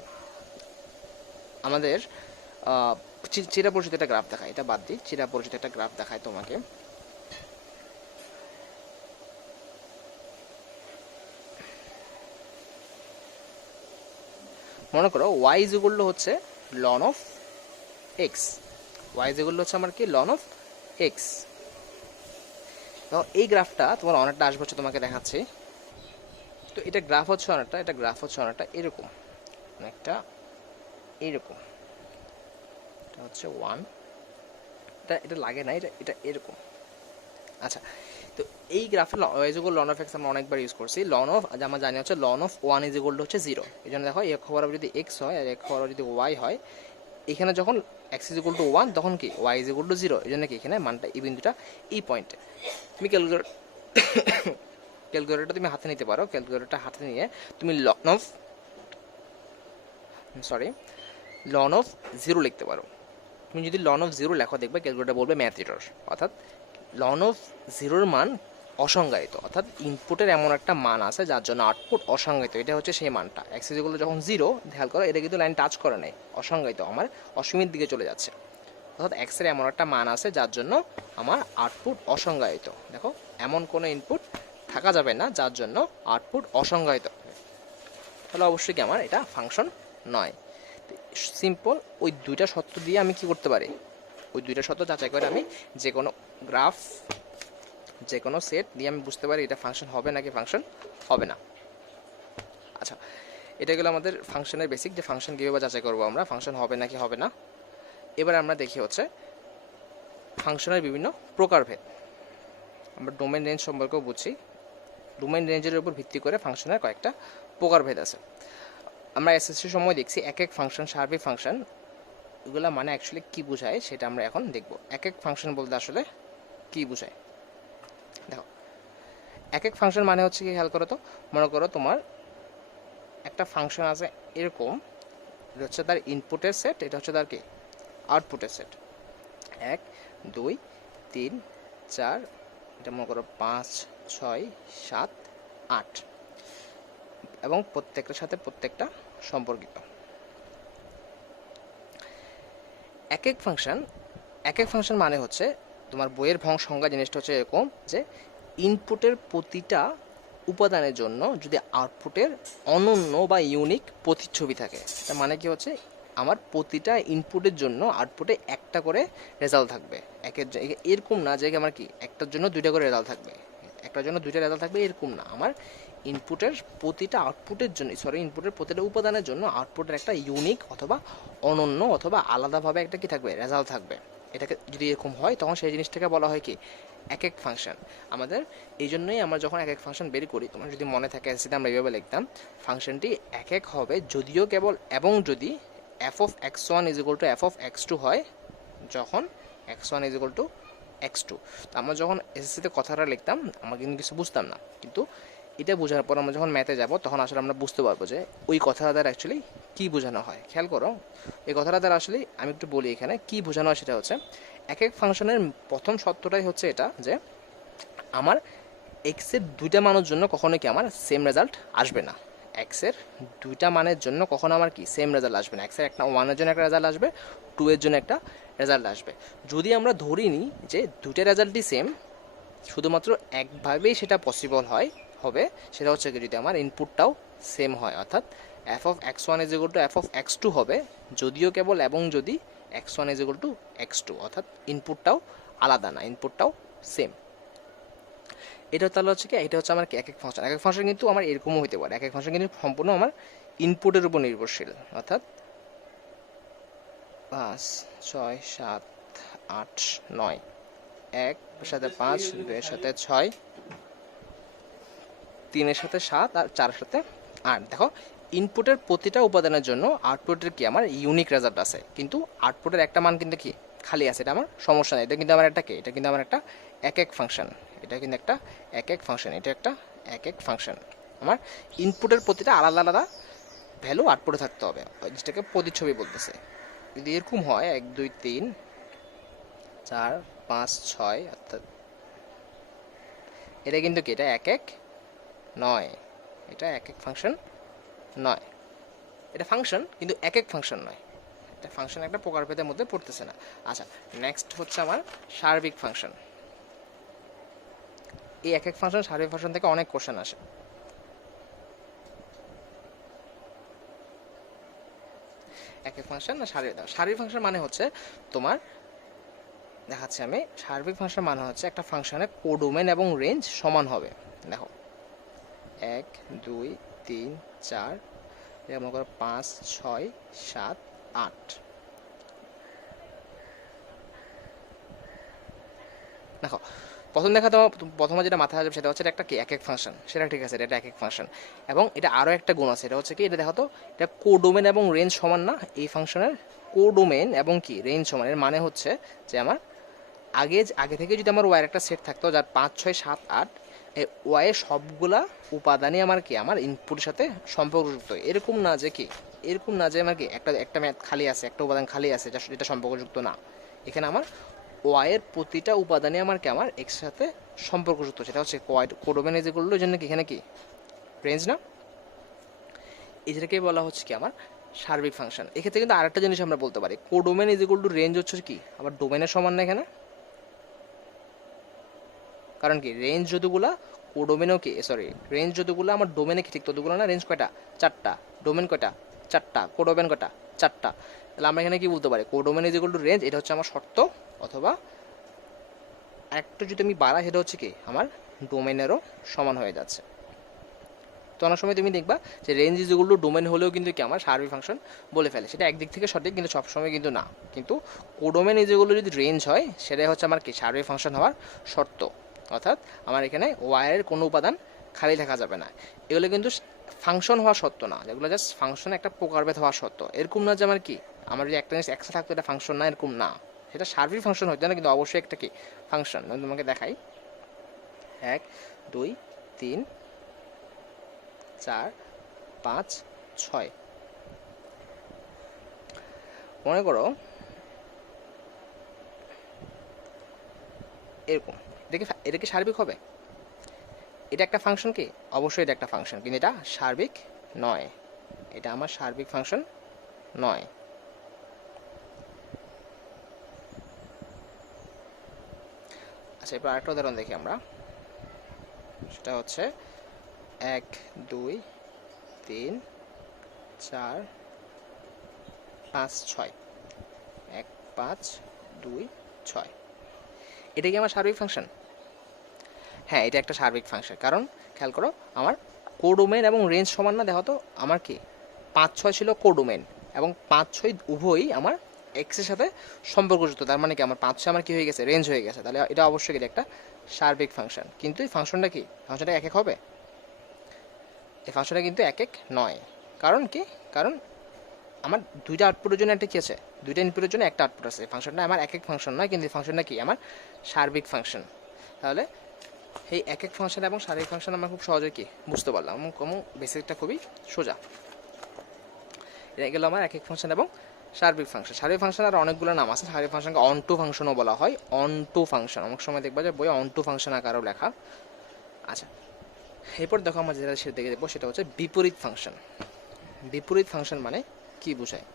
আমাদের চিরাপরিচিত একটা গ্রাফ দেখায়, এটা বাদ দিই, চিরাপরিচিত একটা গ্রাফ দেখায় তোমাকে। মনে করো ওয়াই ইজ ইকুয়াল টু হচ্ছে ln of x, Y is equal to হচ্ছে আমার কি লন অফ এক্স। এই গ্রাফটা তোমার অনেকটা আসবে হচ্ছে তোমাকে দেখাচ্ছি। তো এটা গ্রাফ হচ্ছে অনেকটা, এটা গ্রাফ হচ্ছে অনেকটা এরকম, অনেকটা এরকম, এটা হচ্ছে 1, এটা লাগে না, এটা এটা এরকম। আচ্ছা, তো এই গ্রাফে y is equal ln of x আমরা অনেকবার ইউজ করছি। লন অফ আমরা জানি হচ্ছে ln of 1 is equal to হচ্ছে 0। এই জন্য দেখো এক বরাবর যদি এক্স হয় আর এক বরাবর যদি ওয়াই হয়, এখানে যখন এক্স ইজ ইকুয়াল টু 1 তখন কি ওয়াই ইজ ইকুয়াল টু 0। এই জন্য কি এখানে মানটা এই বিন্দুটা এই পয়েন্টে। তুমি ক্যালকুলেটরটা তুমি হাতে নিতে পারো, ক্যালকুলেটরটা হাতে নিয়ে তুমি লন অফ 0 লিখতে পারো। তুমি যদি লন অফ 0 লেখো, দেখবে ক্যালকুলেটর বলবে ম্যাথ এরর, অর্থাৎ লন অফ 0-র মান অসংজ্ঞায়িত, অর্থাৎ ইনপুটের এমন একটা মান আছে যার জন্য আউটপুট অসংজ্ঞায়িত, এটা হচ্ছে সেই মানটা। এক্স ইজ ইকুয়াল টু যখন 0, খেয়াল করো এটা কিন্তু লাইন টাচ করে নাই, অসংজ্ঞায়িত, আমার অসীমের দিকে চলে যাচ্ছে, অর্থাৎ এক্সের এমন একটা মান আছে যার জন্য আমার আউটপুট অসংজ্ঞায়িত। দেখো এমন কোনো ইনপুট থাকা যাবে না যার জন্য আউটপুট অসংজ্ঞায়িত, তাহলে অবশ্যই কি আমার এটা ফাংশন নয়। সিম্পল ওই দুইটা শর্ত দিয়ে আমি কি করতে পারি, ওই দুইটা শর্ত যাচাই করে আমি যে কোনো গ্রাফ, যে কোনো সেট দিয়ে আমি বুঝতে পারি এটা ফাংশন হবে নাকি ফাংশন হবে না। আচ্ছা, এটা গেলো আমাদের ফাংশনের বেসিক, যে ফাংশন কীভাবে যাচাই করবো আমরা, ফাংশন হবে নাকি হবে না। এবার আমরা দেখি হচ্ছে ফাংশনের বিভিন্ন প্রকারভেদ। আমরা ডোমেন রেঞ্জ সম্পর্কেও বুঝছি, ডোমেন রেঞ্জের উপর ভিত্তি করে ফাংশনের কয়েকটা প্রকারভেদ আছে। আমরা এসএসসির সময় দেখছি এক এক ফাংশন, সার্বিক ফাংশন, এগুলো মানে অ্যাকচুয়ালি কী বোঝায় সেটা আমরা এখন দেখব। এক এক ফাংশন বলতে আসলে কী বোঝায়, দেখো এক এক ফাংশন মানে হচ্ছে কি, খেয়াল করো তো, মনে করো তোমার একটা ফাংশন আছে এরকম, এটা হচ্ছে তার ইনপুটের সেট, এটা হচ্ছে তার কি আউটপুটের সেট, 1 2 3 4, এটা মনে করো 5 6 7 8, এবং প্রত্যেকটার সাথে প্রত্যেকটা সম্পর্কিত। এক এক ফাংশন মানে হচ্ছে তোমার বইয়ের সংজ্ঞা জিনিসটা হচ্ছে এরকম যে ইনপুটের প্রতিটা উপাদানের জন্য যদি আউটপুটের অনন্য বা ইউনিক প্রতিচ্ছবি থাকে, তার মানে কি হচ্ছে আমার প্রতিটা ইনপুটের জন্য আউটপুটে একটা করে রেজাল্ট থাকবে। এরকম না যে আমার কি একটার জন্য দুইটা করে রেজাল্ট থাকবে, একটার জন্য দুইটা রেজাল্ট থাকবে এরকম না, আমার ইনপুটের প্রতিটা উপাদানের জন্য আউটপুটের একটা ইউনিক অথবা অনন্য অথবা আলাদাভাবে একটা কি থাকবে, রেজাল্ট থাকবে। এটাকে যদি এরকম হয় তখন সেই জিনিসটাকে বলা হয় কি এক এক ফাংশন। আমাদের এই জন্যই আমরা যখন এক এক ফাংশন বের করি, তোমার যদি মনে থাকে এসিতে আমরা এইভাবে লিখতাম, ফাংশনটি এক এক হবে যদিও কেবল এবং যদি f of x one is equal to f of x two হয়, যখন x one is equal to x two. তো আমরা যখন এসএসসিতে কথাটা লিখতাম আমরা কিন্তু কিছু বুঝতাম না, কিন্তু এটা বোঝার পর আমরা যখন ম্যাথে যাব তখন আসলে আমরা বুঝতে পারবো যে ওই কথাটা দ্বারা অ্যাকচুয়ালি কী বোঝানো হয়। খেয়াল করো এই কথাটা দ্বারা আসলে আমি একটু বলি এখানে কী বোঝানো হয়, সেটা হচ্ছে এক এক ফাংশনের প্রথম সত্যটাই হচ্ছে এটা যে আমার এক্সের দুইটা মানের জন্য কখনো কি আমার সেম রেজাল্ট আসবে না, এক্সের দুইটা মানের জন্য কখনো আমার কি সেম রেজাল্ট আসবে না, এক্সের একটা 1-এর জন্য একটা রেজাল্ট আসবে, 2-এর জন্য একটা রেজাল্ট আসবে। যদি আমরা ধরি নিই যে দুইটা রেজাল্টই সেম, শুধুমাত্র একভাবেই সেটা পসিবল হবে, সেটা হচ্ছে কি যদি আমার ইনপুটটাও সেম হয়, অর্থাৎ f of x one is equal to f of x two হবে, যদিও কেবল এবং যদি x one is equal to x two, অর্থাৎ ইনপুটটাও আলাদা না, ইনপুটটাও সেম। এটা তাহলে হচ্ছে কি, এটা হচ্ছে আমার এক এক ফাংশন। এক এক ফাংশন কিন্তু আমার এরকমও হতে পারে, এক এক ফাংশন কিন্তু সম্পূর্ণ আমার ইনপুটের উপর নির্ভরশীল, অর্থাৎ 5 6 7 8 9, 1 এর সাথে 5, 2 এর সাথে 6, 3 এর সাথে 7 আর 4 এর সাথে 8। দেখো ইনপুটের প্রতিটা উপাদানের জন্য আউটপুটের কি আমার ইউনিক রেজাল্ট আছে, কিন্তু আউটপুটের একটা মান কিন্তু কি খালি আছে, এটা আমার সমস্যা নেই। এটা কিন্তু আমার একটা কি, এটা কিন্তু আমার একটা এক এক ফাংশন, এটা কিন্তু একটা এক এক ফাংশন, এটা একটা এক এক ফাংশন। আমার ইনপুটের প্রতিটা আলাদা আলাদা ভ্যালু আউটপুটে থাকতে হবে, যেটাকে প্রতিচ্ছবি বলতেছে। যদি এরকম হয় 1 2 3 4 5 6, অর্থাৎ এটা কিন্তু কি, এটা এক এক নয়, এটা এক এক ফাংশন নয়, এটা ফাংশন কিন্তু এক এক ফাংশন নয়, এটা ফাংশন একটা প্রকারভেদের মধ্যে পড়তেছে না। আচ্ছা, নেক্সট হচ্ছে আমার সার্বিক ফাংশন। এই এক এক ফাংশন সার্বিক ফাংশন থেকে অনেক কোশ্চেন আসে। এক এক ফাংশন না সার্বিক ফাংশন মানে হচ্ছে তোমার, দেখাচ্ছি আমি, সার্বিক ফাংশন মানে হচ্ছে একটা ফাংশনের কোডোমেন এবং রেঞ্জ সমান হবে। দেখো 1 2 3 4, এটা মনে করো 5 6 7 8। দেখো প্রথমে যেটা মাথায় আসবে সেটা হচ্ছে এটা একটা কি এক এক ফাংশন, সেটা ঠিক আছে, এটা এক এক ফাংশন। এবং এটা আরও একটা গুণ আছে, এটা হচ্ছে কি, এটা দেখো তো এটা কোডোমেন এবং রেঞ্জ সমান না। এই ফাংশনের কোডোমেন এবং কি রেঞ্জ সমান, এর মানে হচ্ছে যে আমার আগে থেকে যদি আমার ওয়াইয়ের একটা সেট থাকতো যার 5 6 7 8, এই ওয়াইয়ের সবগুলা উপাদানই আমার কি আমার ইনপুটের সাথে সম্পর্কযুক্ত। এরকম না যে কি, এরকম না যে আমার কি একটা ম্যাথ খালি আছে, একটা উপাদান খালি আছে যেটা সম্পর্কযুক্ত না। এখানে আমার ওয়াইয়ের প্রতিটা উপাদানই আমার কি আমার এক্স সাথে সম্পর্কযুক্ত, সেটা হচ্ছে কোডোমেন ইজ ইকুয়াল টু, জন্য কি এখানে কি রেঞ্জ না, এটাকে বলা হচ্ছে কি আমার সার্বিক ফাংশন। এক্ষেত্রে কিন্তু আরেকটা জিনিস আমরা বলতে পারি, codomain is equal two range হচ্ছে কি আমার ডোমেনের সমান না এখানে। কারণ কি রেঞ্জ যতগুলা কোডোমেনও কি, সরি, রেঞ্জ যতগুলো আমার ডোমেনে কি ঠিক ততগুলো না, রেঞ্জ কয়টা, 4টা, ডোমেন কয়টা, 4টা, কোডোমেন কয়টা, 4টা। তাহলে আমরা এখানে কি বলতে পারি, codomain is equal two range, এটা হচ্ছে আমার শর্ত। অথবা আরেকটু যদি আমি বাড়াই, সেটা হচ্ছে কি আমার ডোমেনেরও সমান হয়ে যাচ্ছে। তো অনেক সময় তুমি দেখবা যে range is equal two domain হলেও কিন্তু কি আমার সার্বিক ফাংশন বলে ফেলে, সেটা একদিক থেকে সঠিক কিন্তু সবসময় কিন্তু না। কিন্তু কোডোমেন ইজ ইকুয়াল টু যদি রেঞ্জ হয়, সেটাই হচ্ছে আমার কি সার্বিক ফাংশন হওয়ার শর্ত। অর্থাৎ আমার এখানে ওয়াইয়ের কোনো উপাদান খালি থাকা যাবে না। এগুলো কিন্তু ফাংশন হওয়া সত্য না, যেগুলো জাস্ট ফাংশন একটা প্রকারভেদ হওয়া সত্য। এরকম না যে আমার কি, আমার যদি একটা জিনিস একসাথে থাকতো এটা ফাংশন না, এরকম না। সেটা সার্বিক ফাংশন হইতে না, কিন্তু অবশ্যই একটা কি ফাংশন। আমি তোমাকে দেখাই 1 2 3 4 5 6। মনে করো এরকম, এটা কি সার্বিক হবে? এটা একটা ফাংশন কি, অবশ্যই এটা একটা ফাংশন, কিন্তু এটা সার্বিক নয়, এটা আমার সার্বিক ফাংশন নয়। আচ্ছা, এবার আরেকটা উদাহরণ দেখি আমরা, সেটা হচ্ছে 1 2 3 4 5 6, 1 5 2 6। এটা কি আমার সার্বিক ফাংশন? হ্যাঁ, এটা একটা সার্বিক ফাংশন। কারণ খেয়াল করো, আমার কোডোমেন এবং রেঞ্জ সমান না। দেখো তো আমার কি 5 6 ছিল কোডোমেন, এবং 5 6 উভয়ই আমার এক্সের সাথে সম্পর্কযুক্ত। তার মানে কি আমার 5 6 আমার কি হয়ে গেছে, রেঞ্জ হয়ে গেছে। তাহলে এটা অবশ্যই কি একটা সার্বিক ফাংশন। কিন্তু এই ফাংশনটা কি, ফাংশনটা এক এক হবে? এই ফাংশনটা কিন্তু এক এক নয়। কারণ কি, কারণ আমার দুইটা আউটপুটের জন্য একটা কি আছে, দুইটা ইনপুটের জন্য একটা আউটপুট আছে। ফাংশনটা আমার এক এক ফাংশন নয়, কিন্তু এই ফাংশনটা কি আমার সার্বিক ফাংশন। তাহলে এই এক এক ফাংশন এবং সার্বিক ফাংশন আমরা খুব সহজে কি বুঝতে পারলাম, এবং বেসিকটা খুবই সোজা। এটা গেল আমার এক এক ফাংশন এবং সার্বিক ফাংশন। সার্বিক ফাংশন আর অনেকগুলো নাম আছে। সার্বিক ফাংশনকে অন টু ফাংশনও বলা হয়। অন টু ফাংশন অনেক সময় দেখবা যে বই অন টু ফাংশন আকারেও লেখা। আচ্ছা, এরপর দেখো আমরা যেটা সেটা দেখে দেবো, সেটা হচ্ছে বিপরীত ফাংশন। বিপরীত ফাংশন মানে কি বোঝায়?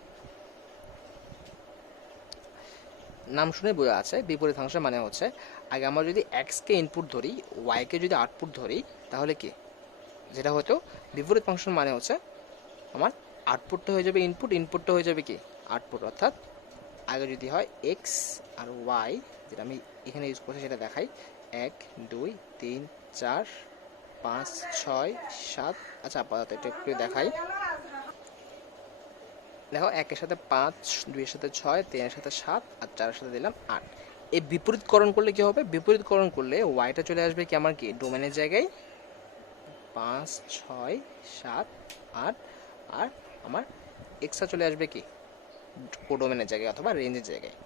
নাম শুনে বোঝা আছে। বিপরীত ফাংশন মানে হচ্ছে, আগে আমরা যদি এক্সকে ইনপুট ধরি, ওয়াইকে যদি আউটপুট ধরি, তাহলে কি যেটা হতো বিপরীত ফাংশন মানে হচ্ছে আমার আউটপুটটা হয়ে যাবে ইনপুট, ইনপুটটা হয়ে যাবে কি আউটপুট। অর্থাৎ আগে যদি হয় এক্স আর ওয়াই, যেটা আমি এখানে ইউজ করছি সেটা দেখাই, 1 2 3 4 5 6 7। আচ্ছা আপাতত এটা একটু দেখাই। দেখো 1-এর সাথে 5, 2-এর সাথে 6, 3-এর সাথে 7 আর 4-এর সাথে দিলাম 8। এই বিপরীতকরণ করলে কি হবে? বিপরীতকরণ করলে ওয়াইটা চলে আসবে কি আমার কি ডোমেনের জায়গায় 5 6 7 8, আর আমার এক্সট্রা চলে আসবে কি কোডোমেনের জায়গায় অথবা রেঞ্জের জায়গায়।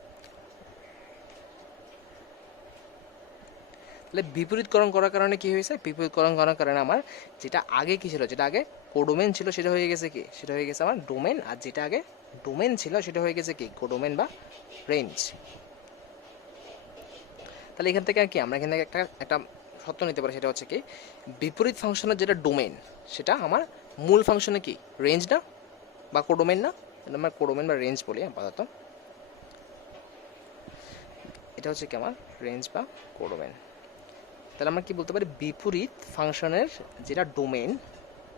তাহলে বিপরীতকরণ করার কারণে কি হয়েছে? বিপরীতকরণ করার কারণে আমার যেটা আগে কি ছিল, যেটা আগে কোডোমেন ছিল সেটা হয়ে গেছে কি, সেটা হয়ে গেছে আমার ডোমেন, আর যেটা আগে ডোমেন ছিল সেটা হয়ে গেছে কি কোডোমেন বা রেঞ্জ। তাহলে এখান থেকে আর কি আমরা এখান থেকে একটা একটা সত্য নিতে পারি, সেটা হচ্ছে কি বিপরীত ফাংশনের যেটা ডোমেন সেটা আমার মূল ফাংশনে কি রেঞ্জ না বা কোডোমেন না, আমরা কোডোমেন বা রেঞ্জ বলি আপাতত। এটা হচ্ছে কি আমার রেঞ্জ বা কোডোমেন। তাহলে আমরা কি বলতে পারি বিপরীত ফাংশনের যেটা ডোমেন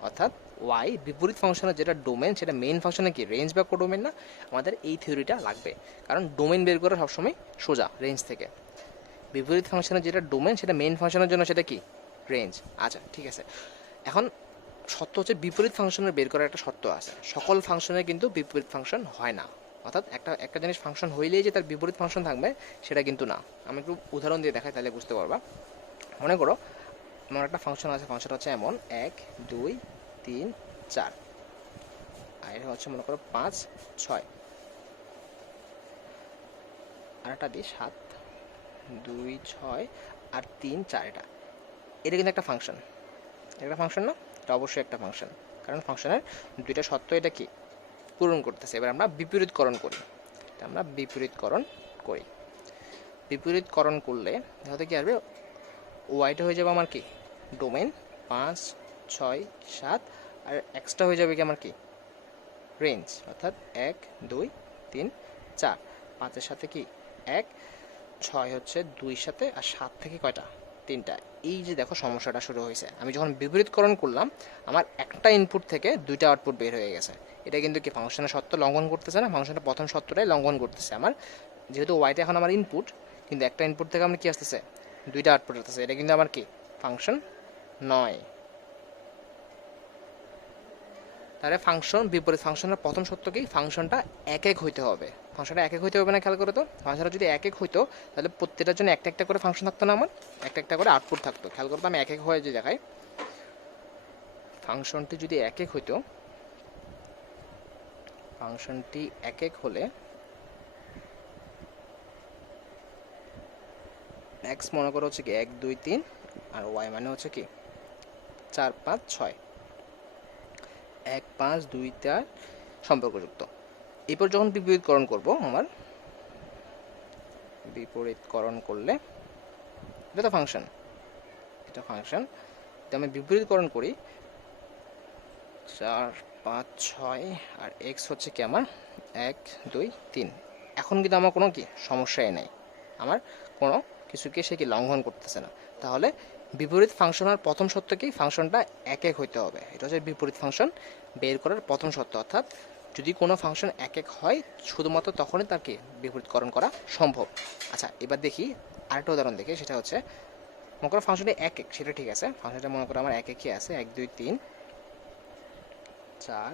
অর্থাৎ ওয়াই, বিপরীত ফাংশনের যেটা ডোমেন সেটা মেইন ফাংশনে কি রেঞ্জ বা কোডোমেন না। আমাদের এই থিওরিটা লাগবে, কারণ ডোমেন বের করা সবসময় সোজা রেঞ্জ থেকে। বিপরীত ফাংশনের যেটা ডোমেন সেটা মেইন ফাংশনের জন্য সেটা কি রেঞ্জ। আচ্ছা ঠিক আছে, এখন শর্ত হচ্ছে বিপরীত ফাংশনের বের করার একটা শর্ত আছে। সকল ফাংশনে কিন্তু বিপরীত ফাংশন হয় না, অর্থাৎ একটা জিনিস ফাংশন হইলেই যে তার বিপরীত ফাংশন থাকবে সেটা কিন্তু না। আমি একটু উদাহরণ দিয়ে দেখাই তাহলে বুঝতে পারবা। মনে করো আমার একটা ফাংশন আছে, ফাংশন হচ্ছে এমন 1 2 3 4, আর এটা হচ্ছে মনে করো 5 6, আর একটা দিই 7 2 6 আর 3 4। এটা কিন্তু একটা ফাংশন, একটা ফাংশন না? এটা অবশ্যই একটা ফাংশন, কারণ ফাংশনের দুইটা শর্ত এটা কি পূরণ করতেছে। এবার আমরা বিপরীতকরণ করি, আমরা বিপরীতকরণ করি। বিপরীতকরণ করলে দেখো কি আসবে, ওয়াইটা হয়ে যাবে আমার কি ডোমেন 5 6 7, আর এক্সট্রা হয়ে যাবে কি আমার কি রেঞ্জ, অর্থাৎ 1 2 3 4। 5-এর সাথে কি 1, 6 হচ্ছে 2-এর সাথে, আর 7 থেকে কয়টা 3টা। এই যে দেখো সমস্যাটা শুরু হয়েছে, আমি যখন বিপরীতকরণ করলাম আমার একটা ইনপুট থেকে দুইটা আউটপুট বের হয়ে গেছে। এটা কিন্তু কি ফাংশনের শর্ত লঙ্ঘন করতেছে না, ফাংশনের প্রথম শর্তটাই লঙ্ঘন করতেছে আমার। যেহেতু ওয়াইটা এখন আমার ইনপুট, কিন্তু একটা ইনপুট থেকে আমার কি আসতেছে দুইটা আউটপুট আসতেছে, এটা কিন্তু আমার কি ফাংশন নয়। তাহলে ফাংশন বিপরীত ফাংশনের প্রথম শর্ত কি ফাংশনটা এক এক হইতে হবে। ফাংশনটা এক এক হইতে হবে না, খেয়াল করে তো। ফাংশনটা যদি এক এক হইতো তাহলে প্রত্যেকটার জন্য একটা একটা করে ফাংশন থাকতো না, আমার একটা একটা করে আউটপুট থাকতো। খেয়াল করতো আমি এক এক হয়ে যে দেখাই, ফাংশনটি যদি এক এক হইতো, ফাংশনটি এক এক হলে এক্স মনে করো হচ্ছে কি 1 2 3, আর ওয়াই মানে হচ্ছে কি 4 5 6, 1 5 2 4 সম্পর্কযুক্ত। এরপর যখন বিপরীতকরণ করব, আমার বিপরীতকরণ করলে এটা তো ফাংশন, এটা ফাংশন, তো আমি বিপরীতকরণ করি 4 5 6, আর এক্স হচ্ছে কি আমার 1 2 3। এখন কিন্তু আমার কোনো কি সমস্যাই নাই, আমার কোনো কিছুকে সে কি লঙ্ঘন করতেছে না। তাহলে বিপরীত ফাংশন আর প্রথম শর্ত কি ফাংশনটা এক এক হইতে হবে। এটা হচ্ছে বিপরীত ফাংশন বের করার প্রথম শর্ত, অর্থাৎ যদি কোনো ফাংশন এক এক হয় শুধুমাত্র তখনই তার কি বিপরীতকরণ করা সম্ভব। আচ্ছা এবার দেখি আরেকটা উদাহরণ দেখি, সেটা হচ্ছে মনে করো ফাংশনটা এক এক, সেটা ঠিক আছে, ফাংশনটা মনে করো আমার এক একই আছে 1 2 3 4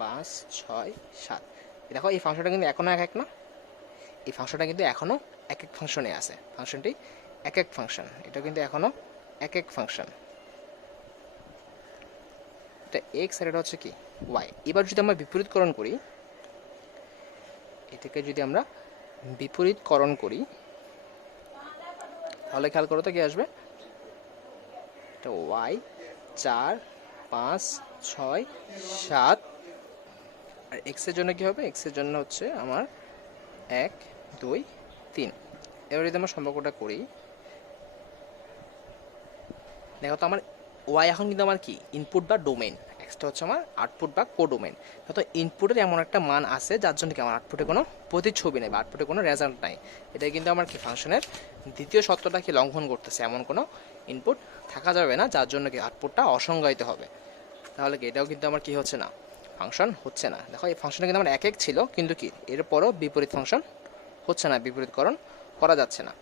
5 6 7। দেখো এই ফাংশনটা কিন্তু এখনও এক এক না, এই ফাংশনটা কিন্তু এখনও এক এক ফাংশনে আছে, ফাংশনটি এক এক ফাংশন, এটা কিন্তু এখনও এক এক ফাংশন। এটা এক্স আর এটা হচ্ছে কি ওয়াই। এবার যদি আমরা বিপরীতকরণ করি, এটাকে যদি আমরা বিপরীতকরণ করি তাহলে খেয়াল করো তো কি আসবে, এটা ওয়াই 4 5 6 7, আর এক্সের জন্য কি হবে, এক্সের জন্য হচ্ছে আমার 1 2 3। এবার যদি আমরা সম্পর্কটা করি, দেখো তো আমার ওয়াই এখন কিন্তু আমার কি ইনপুট বা ডোমেন, এক্সটা হচ্ছে আমার আউটপুট বা কোডোমেন। তো ইনপুটের এমন একটা মান আছে যার জন্য কি আমার আউটপুটে কোনো প্রতিচ্ছবি নেই বা আউটপুটে কোনো রেজাল্ট নাই। এটা কিন্তু আমার কি ফাংশনের দ্বিতীয় সত্যটা কি লঙ্ঘন করতেছে, এমন কোনো ইনপুট থাকা যাবে না যার জন্য কি আউটপুটটা অসংজ্ঞায়িত হবে। তাহলে কি এটাও কিন্তু আমার কি হচ্ছে না, ফাংশন হচ্ছে না। দেখো এই ফাংশনটা কিন্তু আমার এক এক ছিল, কিন্তু কি এরপরও বিপরীত ফাংশন হচ্ছে না, বিপরীতকরণ করা যাচ্ছে না।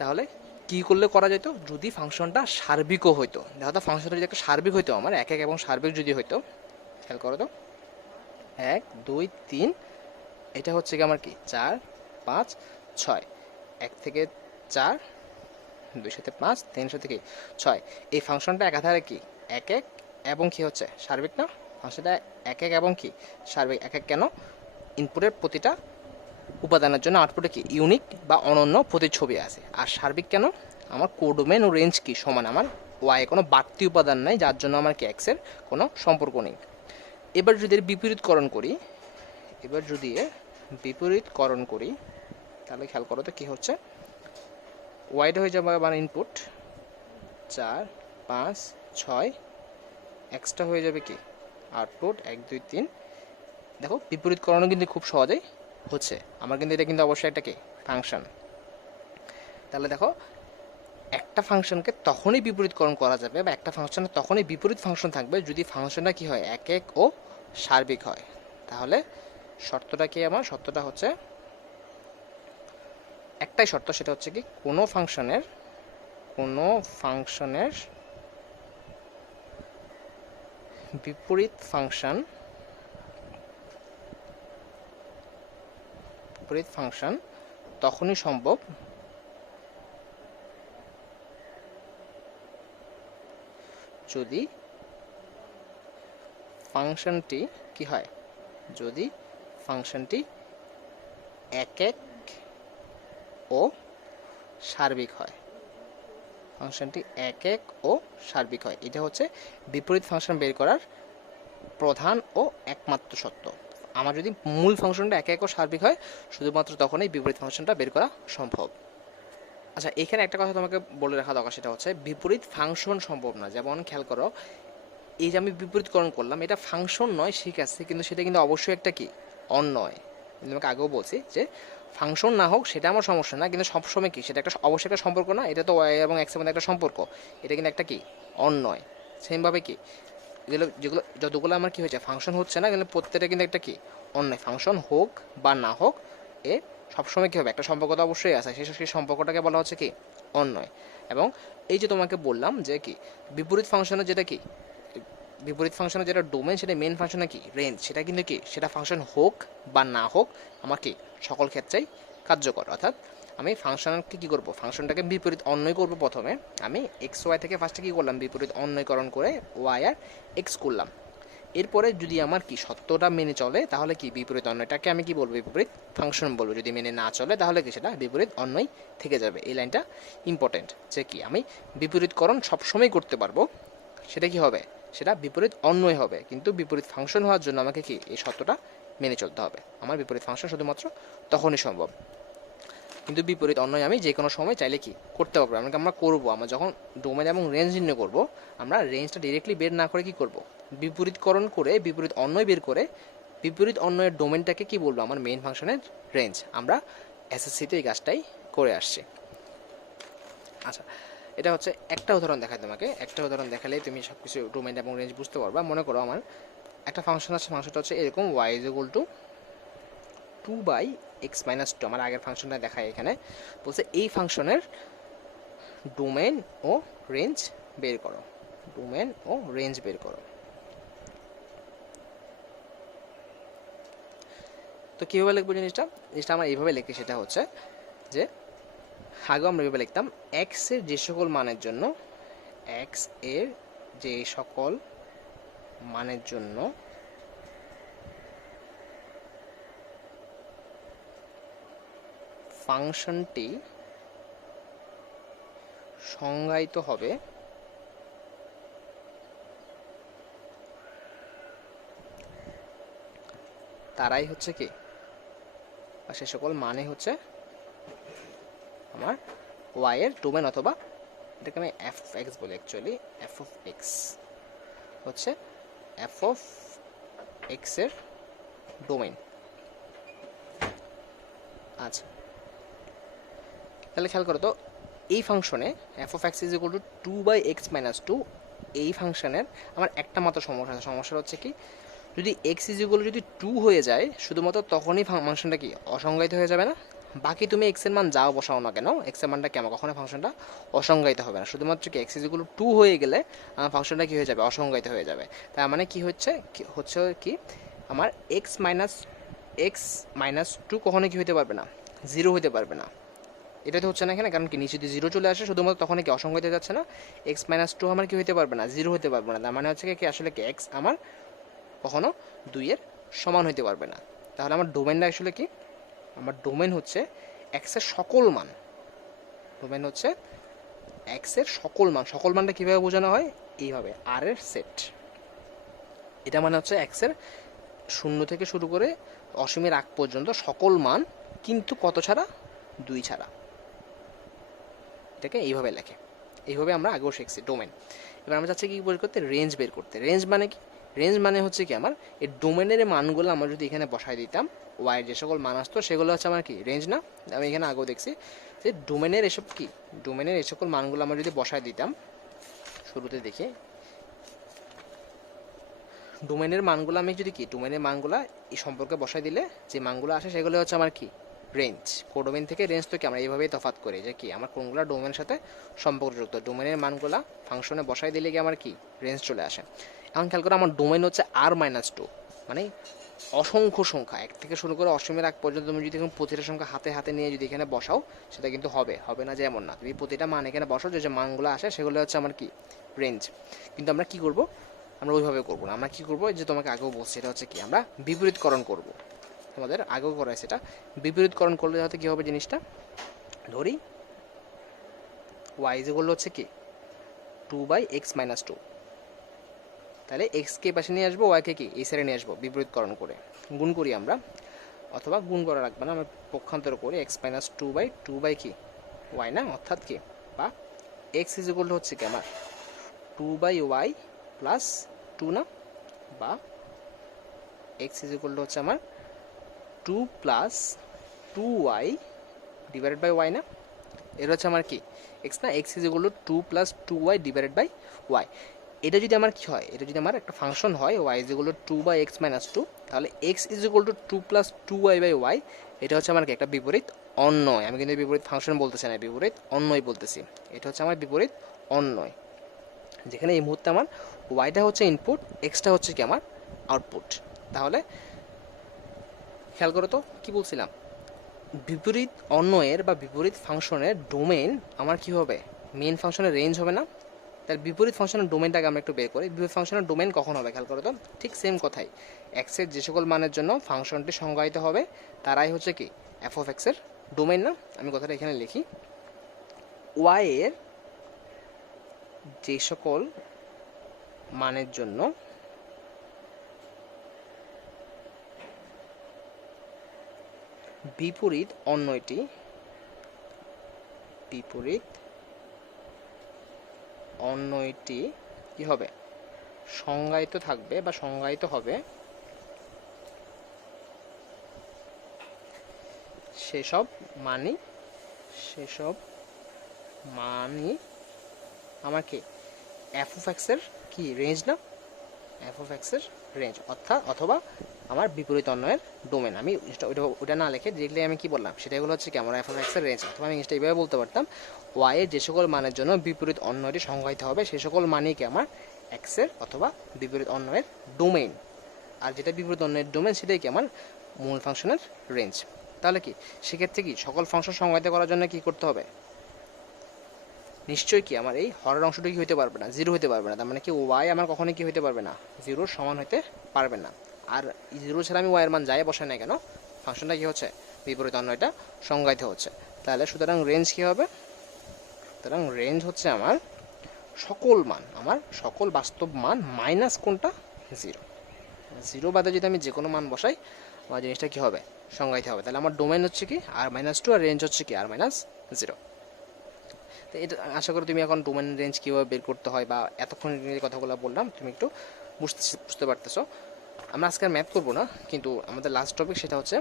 তাহলে কি করলে করা যেত? যদি ফাংশনটা সার্বিকও হইতো। দেখো তো ফাংশনটা যদি একটা সার্বিক হইতো আমার, এক এক এবং সার্বিক যদি হইতো, খেয়াল করো তো, 1 2 3, এটা হচ্ছে কি আমার কি 4 5 6, 1 থেকে 4, 2 সাথে 5, 3 সাথে কি 6। এই ফাংশনটা একাধারে কি এক এক এবং কি হচ্ছে সার্বিক না? ফাংশনটা এক এক এবং কি সার্বিক। এক এক কেন? ইনপুটের প্রতিটা উপাদানের জন্য আউটপুটে কি ইউনিক বা অনন্য প্রতিচ্ছবি আছে। আর সার্বিক কেন? আমার কোডোমেন ও রেঞ্জ কি সমান, আমার ওয়াই কোনো বাড়তি উপাদান নাই, যার জন্য আমার কি এক্সের কোনো সম্পর্ক নেই। এবার যদি এর বিপরীতকরণ করি, তাহলে খেয়াল করো তো কী হচ্ছে। ওয়াইটা হয়ে যাবে আমার ইনপুট 4 5 6, এক্সটা হয়ে যাবে কি আউটপুট 1 2 3। দেখো বিপরীতকরণও কিন্তু খুব সহজেই হচ্ছে আমার, কিন্তু এটা কিন্তু অবশ্যই একটা কি ফাংশন। তাহলে দেখো একটা ফাংশনকে তখনই বিপরীতকরণ করা যাবে, বা একটা ফাংশনের তখনই বিপরীত ফাংশন থাকবে যদি ফাংশনটা কি হয় এক এক ও সার্বিক হয়। তাহলে শর্তটা কি? আমার শর্তটা হচ্ছে একটাই শর্ত, সেটা হচ্ছে কি কোনো ফাংশনের বিপরীত ফাংশন তখনই সম্ভব যদি ফাংশনটি কি হয়, যদি ফাংশনটি এক এক ও সার্বিক হয়। ফাংশনটি এক এক ও সার্বিক হয়, এটা হচ্ছে বিপরীত ফাংশন বের করার প্রধান ও একমাত্র সত্য। আমার যদি মূল ফাংশনটা এক এক ও সার্বিক হয়, শুধুমাত্র তখনই বিপরীত ফাংশনটা বের করা সম্ভব। আচ্ছা, এখানে একটা কথা তোমাকে বলে রাখা দরকার, সেটা হচ্ছে বিপরীত ফাংশন সম্ভব না। যেমন খেয়াল করো, এই যে আমি বিপরীতকরণ করলাম, এটা ফাংশন নয় ঠিক আছে, কিন্তু সেটা কিন্তু অবশ্যই একটা কি অন্যয়। তোমাকে আগেও বলছি যে ফাংশন না হোক সেটা আমার সমস্যা না, কিন্তু সবসময় কি সেটা একটা অবশ্যই একটা সম্পর্ক না। এটা তো ওয়াই এবং এক্সের মধ্যে একটা সম্পর্ক, এটা কিন্তু একটা কি অন্যয়। সেমভাবে কি যেগুলো যতগুলো আমার কি হয়েছে ফাংশন হচ্ছে না, কিন্তু প্রত্যেকটা কিন্তু একটা কি অন্যয়। ফাংশন হোক বা না হোক, এ সবসময় কী হবে একটা সম্পর্ক তো অবশ্যই আছে, সেই সম্পর্কটাকে বলা হচ্ছে কি অন্যয়। এবং এই যে তোমাকে বললাম যে কি বিপরীত ফাংশনের যেটা ডোমেন, সেটা মেন ফাংশনে কি রেঞ্জ, সেটা কিন্তু কি সেটা ফাংশন হোক বা না হোক আমার কি সকল ক্ষেত্রেই কার্যকর। অর্থাৎ আমি ফাংশনকে কী করবো, ফাংশনটাকে বিপরীত অন্যয় করবো। প্রথমে আমি এক্স ওয়াই থেকে ফার্স্টে কী করলাম, বিপরীত অন্যয়করণ করে ওয়াই আর এক্স করলাম। এরপরে যদি আমার কি সত্যটা মেনে চলে, তাহলে কি বিপরীত অন্যয়টাকে আমি কি বলবো, বিপরীত ফাংশন বলবো। যদি মেনে না চলে, তাহলে কি সেটা বিপরীত অন্যয় থেকে যাবে। এই লাইনটা ইম্পর্টেন্ট, যে কি আমি বিপরীতকরণ সবসময় করতে পারবো, সেটা কি হবে, সেটা বিপরীত অন্যয় হবে। কিন্তু বিপরীত ফাংশন হওয়ার জন্য আমাকে কি এই সত্যটা মেনে চলতে হবে। আমার বিপরীত ফাংশন শুধুমাত্র তখনই সম্ভব, কিন্তু বিপরীত অন্যয় আমি যে কোনো সময় চাইলে কি করতে পারবো। আমরা করবো, আমরা যখন ডোমেন এবং রেঞ্জ নির্ণয় করবো, আমরা রেঞ্জটা ডিরেক্টলি বের না করে কি করব, বিপরীতকরণ করে বিপরীত অন্যয় বের করে বিপরীত অন্যয়ের ডোমেনটাকে কি বলবো, আমার মেইন ফাংশনের রেঞ্জ। আমরা এসএসসিতে এই কাজটাই করে আসছি। আচ্ছা, এটা হচ্ছে একটা উদাহরণ দেখায় তোমাকে। একটা উদাহরণ দেখালেই তুমি সব কিছু ডোমেন এবং রেঞ্জ বুঝতে পারবা। মনে করো আমার একটা ফাংশন আছে, ফাংশনটা হচ্ছে এরকম y = 2/x-2। আমার আগের ফাংশনটা দেখায় এখানে, বলছে এই ফাংশনের ডোমেন ও রেঞ্জ বের করো। তো কীভাবে লিখবো জিনিসটা আমরা এইভাবে লিখি, সেটা হচ্ছে যে আগেও আমরা এইভাবে লিখতাম, এক্স এর যে সকল মানের জন্য ফাংশনটি সংজ্ঞায়িত হবে তারাই হচ্ছে কি, বা সে সকল মানে হচ্ছে আমার ওয়াই এর ডোমেন, অথবা এটাকে আমি এফ অফ এক্স বলি। অ্যাকচুয়ালি এফ অফ এক্স হচ্ছে এফ অফ এক্স এর ডোমেন। আচ্ছা, তাহলে খেয়াল করো তো, এই ফাংশনে এফ অফ এক্স = 2/x-2, এই ফাংশনের আমার একটা মাত্র সমস্যা হচ্ছে কি, যদি এক্স ইজ ইকুয়াল যদি 2 হয়ে যায় শুধুমাত্র তখনই ফাংশনটা কি অসংজ্ঞায়িত হয়ে যাবে না? বাকি তুমি এক্স এর মান যাও বসাও না কেন, এক্স এর মানটা কেমন কখনো ফাংশনটা অসংজ্ঞায়িত হবে না। শুধুমাত্র কি এক্স ইজ ইকুয়াল 2 হয়ে গেলে আমার ফাংশনটা কি হয়ে যাবে, অসংজ্ঞায়িত হয়ে যাবে। তার মানে কি হচ্ছে কি আমার এক্স মাইনাস 2 কখনো কি হতে পারবে না, 0 হতে পারবে না। এটা তো হচ্ছে না এখানে, কারণ কি নিচে যদি 0 চলে আসে শুধুমাত্র তখন কি অসংজ্ঞায়িত হয়ে যাচ্ছে না। এক্স মাইনাস 2 আমার কি হতে পারবে না, 0 হতে পারবে না। তার মানে হচ্ছে কি আসলে কি এক্স আমার কখনো 2 এর সমান হতে পারবে না। তাহলে আমার ডোমেনটা আসলে কি, আমার ডোমেন হচ্ছে এক্স এর সকল মান। ডোমেন হচ্ছে এক্স এর সকল মান। সকল মানটা কীভাবে বোঝানো হয়, এইভাবে আর এর সেট। এটা মানে হচ্ছে এক্স এর 0 থেকে শুরু করে অসীমের আগ পর্যন্ত সকল মান, কিন্তু কত ছাড়া, 2 ছাড়া। এটাকে এইভাবে লেখে, এইভাবে আমরা আগেও শিখছি ডোমেন। এবার আমরা চাচ্ছি কি বের করতে, রেঞ্জ বের করতে। রেঞ্জ মানে কি, রেঞ্জ মানে হচ্ছে কি আমার এই ডোমেনের মানগুলো আমরা যদি এখানে বসাই দিতাম, ওয়াইয়ের যে সকল মান আসতো সেগুলো হচ্ছে আমার কি রেঞ্জ না। আমি এখানে আগেও দেখছি যে ডোমেনের এসব কি, ডোমেনের এই সকল মানগুলো আমরা যদি বসাই দিতাম, শুরুতে দেখি ডোমেনের মানগুলো আমি যদি কি ডোমেনের মানগুলো এই সম্পর্কে বসাই দিলে যে মানগুলো আসে সেগুলো হচ্ছে আমার কি রেঞ্জ। কোডোমেন থেকে রেঞ্জ তো কি আমরা এইভাবেই তফাৎ করি যে কি আমার কোনগুলো ডোমেনের সাথে সম্পর্কযুক্ত। ডোমেনের মানগুলো ফাংশনে বসাই দিলে কি আমার কি রেঞ্জ চলে আসে। এখন খেয়াল করে আমার ডোমেন হচ্ছে r-2, মানে অসংখ্য সংখ্যা 1 থেকে শুরু করে অসীমের আগ পর্যন্ত তুমি যদি এখন প্রতিটা সংখ্যা হাতে হাতে নিয়ে যদি এখানে বসাও সেটা কিন্তু হবে না যে এমন না। তুমি প্রতিটা মান এখানে বসাও, যে মানগুলো আসে সেগুলো হচ্ছে আমার কি রেঞ্জ। কিন্তু আমরা কি করব, আমরা ওইভাবে করবো না। আমরা কি করবো, যে তোমাকে আগেও বলছি এটা হচ্ছে কি আমরা বিপরীতকরণ করব। তোমাদের আগেও করা সেটা বিপরীতকরণ করলে হয়তো কী হবে জিনিসটা, ধরি ওয়াই যেগুলো হচ্ছে কি 2/x-2, তাহলে এক্সকে পাশে নিয়ে আসবো, ওয়াইকে কি এই সাইডে নিয়ে আসবো বিপরীতকরণ করে। গুণ করি আমরা, অথবা গুণ করা রাখবে না, আমরা পক্ষান্তর করি x-2/2 কি ওয়াই না, অর্থাৎ কি বা এক্স ইজ ইকুয়াল হচ্ছে কি আমার 2/y+2 না, বা এক্স ইজ ইকুয়াল হচ্ছে আমার 2+2y ডিভাইডেড বাই ওয়াই না। এর হচ্ছে আমার কি এক্স না, x is equal 2+2y divided by y. এটা যদি আমার কি হয়, এটা যদি আমার একটা ফাংশন হয় ওয়াই ইজ ইকুয়াল 2/x-2, তাহলে x is equal 2+2y by y. এটা হচ্ছে আমার কি একটা বিপরীত অন্যয়। আমি কিন্তু বিপরীত ফাংশন বলতেছি না, বিপরীত অন্যয় বলতেছি। এটা হচ্ছে আমার বিপরীত অন্যয়, যেখানে এই মুহূর্তে আমার ওয়াইটা হচ্ছে ইনপুট, এক্সটা হচ্ছে কি আমার আউটপুট। তাহলে খেয়াল করো তো কি বলছিলাম, বিপরীত অন্যয়ের বা বিপরীত ফাংশনের ডোমেন আমার কি হবে, মেইন ফাংশনের রেঞ্জ হবে না। তার বিপরীত ফাংশনের ডোমেনটাকে আমরা একটু বের করি। বিপরীত ফাংশনের ডোমেন কখন হবে খেয়াল করো তো, ঠিক সেম কথাই, এক্সের যে সকল মানের জন্য ফাংশনটি সংজ্ঞায়িত হবে তারাই হচ্ছে কি এফ অফ এক্সের ডোমেন না। আমি কথাটা এখানে লিখি, ওয়াই এর যে সকল মানের জন্য বিপরীত অন্যটি কি হবে, সংজ্ঞায়িত থাকবে বা সংজ্ঞায়িত হবে, সেসব মানই আমার কি এফ অফ এক্সের কি রেঞ্জ না, এফ অফ এক্সের রেঞ্জ অথবা আমার বিপরীত অন্যয়ের ডোমেন। আমি ওটা না লিখে ডিরেক্টলি আমি কি বললাম সেটাগুলো হচ্ছে কি আমার এফ অফ এক্সের রেঞ্জ। অথবা আমি জিনিসটা এইভাবে বলতে পারতাম, ওয়াই এর যে সকল মানের জন্য বিপরীত অন্যটি সংজ্ঞায়িত হবে সেই সকল মানই কি আমার এক্সের অথবা বিপরীত অন্যয়ের ডোমেন। আর যেটা বিপরীত অন্যয়ের ডোমেন সেটাই কি আমার মূল ফাংশনের রেঞ্জ। তাহলে কি সেক্ষেত্রে কি সকল ফাংশন সংজ্ঞায়িত করার জন্য কি করতে হবে, নিশ্চয়ই কি আমার এই হরের অংশটা কি হতে পারবে না, 0 হতে পারবে না। তার মানে কি ওয়াই আমার কখনোই কি হতে পারবে না, 0 সমান হতে পারবে না। আর 0 ছাড়া আমি ওয়াইয়ের মান যাই বসাই না কেন ফাংশনটা কি হচ্ছে বিপরীত অন্যটা সংজ্ঞায়িত হচ্ছে। তাহলে সুতরাং রেঞ্জ কি হবে, সুতরাং রেঞ্জ হচ্ছে আমার সকল বাস্তব মান মাইনাস কোনটা 0 বাদে যদি আমি যে কোনো মান বসাই আমার জিনিসটা কি হবে সংজ্ঞায়িত হবে। তাহলে আমার ডোমেন হচ্ছে কি r-2 আর রেঞ্জ হচ্ছে কি r-0। তো এটা আশা করি তুমি এখন ডোমেন রেঞ্জ কীভাবে বের করতে হয় বা এতক্ষণ যে কথাগুলো বললাম তুমি একটু বুঝতে পারতেছো। আমরা আজকে আর ম্যাথ করবো না, কিন্তু আমাদের লাস্ট টপিক সেটা হচ্ছে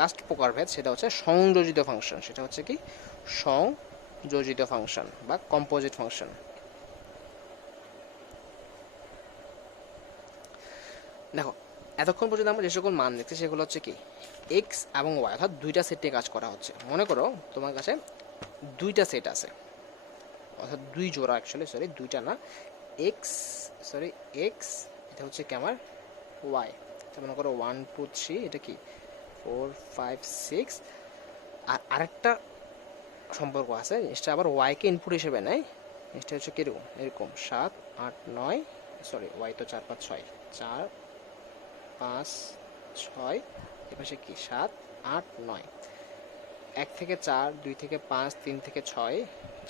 লাস্ট প্রকারভেদ, সেটা হচ্ছে সংযোজিত ফাংশন। সেটা হচ্ছে কি সংযোজিত ফাংশন বা কম্পোজিট ফাংশন। দেখো এতক্ষণ পর্যন্ত আমরা যে সকল মান দেখছি সেগুলো হচ্ছে কি এক্স এবং ওয়াই, অর্থাৎ দুইটা সেট নিয়ে কাজ করা হচ্ছে। মনে করো তোমার কাছে দুইটা সেট আছে, অর্থাৎ দুই জোড়া, অ্যাকচুয়ালি সরি দুইটা না, এক্স এক্স, এটা হচ্ছে কি আমার ওয়াই। মনে করো 1 2 3, এটা কি 4 5 6, আর আরেকটা সম্পর্ক আছে, এটা আবার ওয়াইকে ইনপুট হিসেবে নেয়। এটা হচ্ছে কীরকম, এরকম 7 8 9, সরি ওয়াই তো 4 5 6, 4 5 6, এপাশে কি 7 8 9, 1 থেকে 4 2 থেকে 5 3 থেকে 6,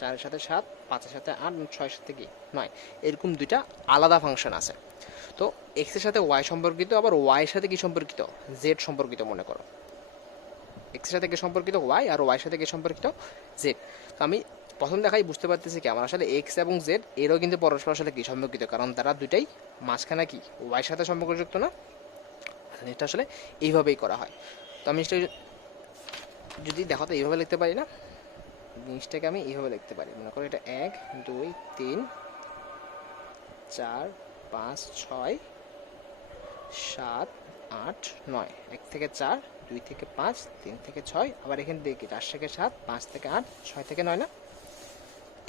4-এর সাথে 7, 5-এর সাথে 8, 6-এর সাথে কি 9, এরকম দুইটা আলাদা ফাংশন আছে। তো এক্স এর সাথে ওয়াই সম্পর্কিত, আবার ওয়াই এর সাথে কি সম্পর্কিত, জেড সম্পর্কিত। মনে করো এক্স এর সাথে কি সম্পর্কিত ওয়াই, আর ওয়াই এর সাথে কি সম্পর্কিত জেড। তো আমি প্রথম দেখাই বুঝতে পারতেছি কি আমার আসলে এক্স এবং জেড এরও কিন্তু পরস্পর সাথে কি সম্পর্কিত, কারণ তারা দুইটাই মাঝখানে কি ওয়াই এর সাথে সম্পর্কযুক্ত না। এটা আসলে এইভাবেই করা হয়। তো আমি যদি দেখো তো এইভাবে লিখতে পারি না, জিনিসটাকে আমি এইভাবে লিখতে পারি। মনে করো এটা 1 2 3 4 5 6 7 8 9, 1 থেকে 4 2 থেকে 5 3 থেকে 6, আবার এখানে দেখি 4 থেকে 7 5 থেকে 8 6 থেকে 9 না।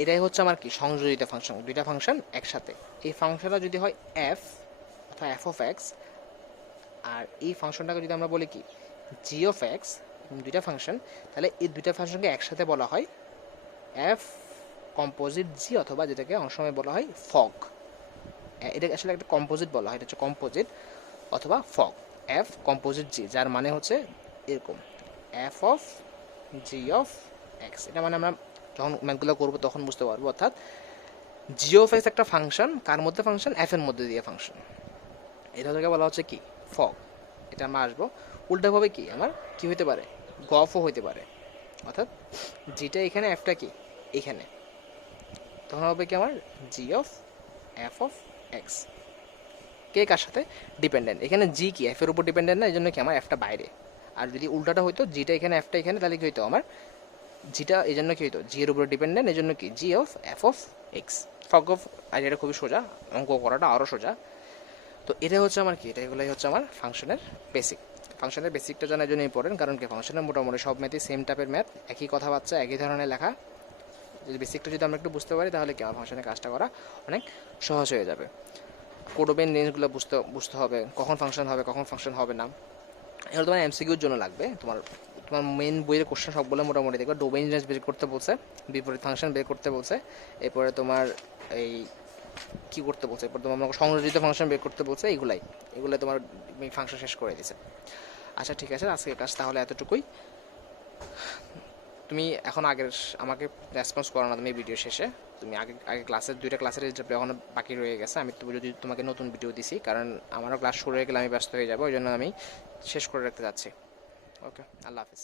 এটাই হচ্ছে আমার কি সংযোজিত ফাংশন, দুইটা ফাংশন একসাথে। এই ফাংশনটা যদি হয় এফ অথবা এফ অফ এক্স, আর এই ফাংশনটাকে যদি আমরা বলি কি জি অফ এক্স, দুইটা ফাংশন, তাহলে এই দুইটা ফাংশনকে একসাথে বলা হয় এফ কম্পোজিট জি, অথবা যেটাকে অনেক সময় বলা হয় ফগ। এটা আসলে একটা কম্পোজিট বলা হয়, এটা হচ্ছে কম্পোজিট অথবা ফগ, এফ কম্পোজিট জি, যার মানে হচ্ছে এরকম F of G of X. এটা মানে আমরা যখন ম্যাথগুলো করবো তখন বুঝতে পারবো, অর্থাৎ জি অফ এক্স একটা ফাংশন, কার মধ্যে ফাংশন, এফ এর মধ্যে দিয়ে ফাংশন, এটা থেকে বলা হচ্ছে কি ফগ। এটা আমরা আসবো উল্টাভাবে কি আমার কি হতে পারে, গফও হতে পারে, অর্থাৎ জিটা এখানে এফটা কি এখানে, তখন হবে কি আমার জি অফ এফ অফ এক্স। কে কার সাথে ডিপেন্ডেন্ট, এখানে জি কি এফ এর উপর ডিপেন্ডেন্ট না, এই জন্য কি আমার এফটা বাইরে। আর যদি উল্টাটা হইতো জিটা এখানে এফটা এখানে, তাহলে কি হইতো আমার জিটা এই জন্য কি হইতো জি এর উপর ডিপেন্ডেন্ট, এই জন্য কি G of F of X. Fog of, আর এটা খুবই সোজা, অঙ্ক করাটা আরও সোজা। তো এটা হচ্ছে আমার কি, এটা এগুলোই হচ্ছে আমার ফাংশনের বেসিক। ফাংশনের বেসিকটা জানার জন্য ইম্পর্টেন্ট, কারণ কি ফাংশনের মোটামুটি সব ম্যাথই সেম টাইপের ম্যাথ, একই কথাবার্তা একই ধরনের লেখা। যদি বেসিকটা যদি আমরা একটু বুঝতে পারি তাহলে কি আমার ফাংশনের কাজটা করা অনেক সহজ হয়ে যাবে। কোডোবেন রেঞ্জগুলো বুঝতে হবে, কখন ফাংশন হবে কখন ফাংশন হবে না। এগুলো তোমার এমসিকিউর জন্য লাগবে। তোমার তোমার মেন বইয়ের কোশ্চেন সবগুলো মোটামুটি দেখবে ডোমেইন রেঞ্জ বের করতে বলছে, বিপরীত ফাংশন বের করতে বলছে, এরপরে তোমার এই কী করতে বলছে, এরপর তোমার সংযোজিত ফাংশন বের করতে বলছে, এগুলো তোমার ফাংশন শেষ করে দিছে। আচ্ছা ঠিক আছে, আজকের কাজ তাহলে এতটুকুই। তুমি এখন আমাকে রেসপন্স করো না তুমি ভিডিও শেষে, তুমি আগে আগে দুইটা ক্লাসের রেজাল্ট এখনো বাকি রয়ে গেছে। আমি তো যদি তোমাকে নতুন ভিডিও দিছি, কারণ আমারও ক্লাস শুরু হয়ে গেলে আমি ব্যস্ত হয়ে যাবো, ওই জন্য আমি শেষ করে রাখতে যাচ্ছি। ওকে, আল্লাহ হাফিজ।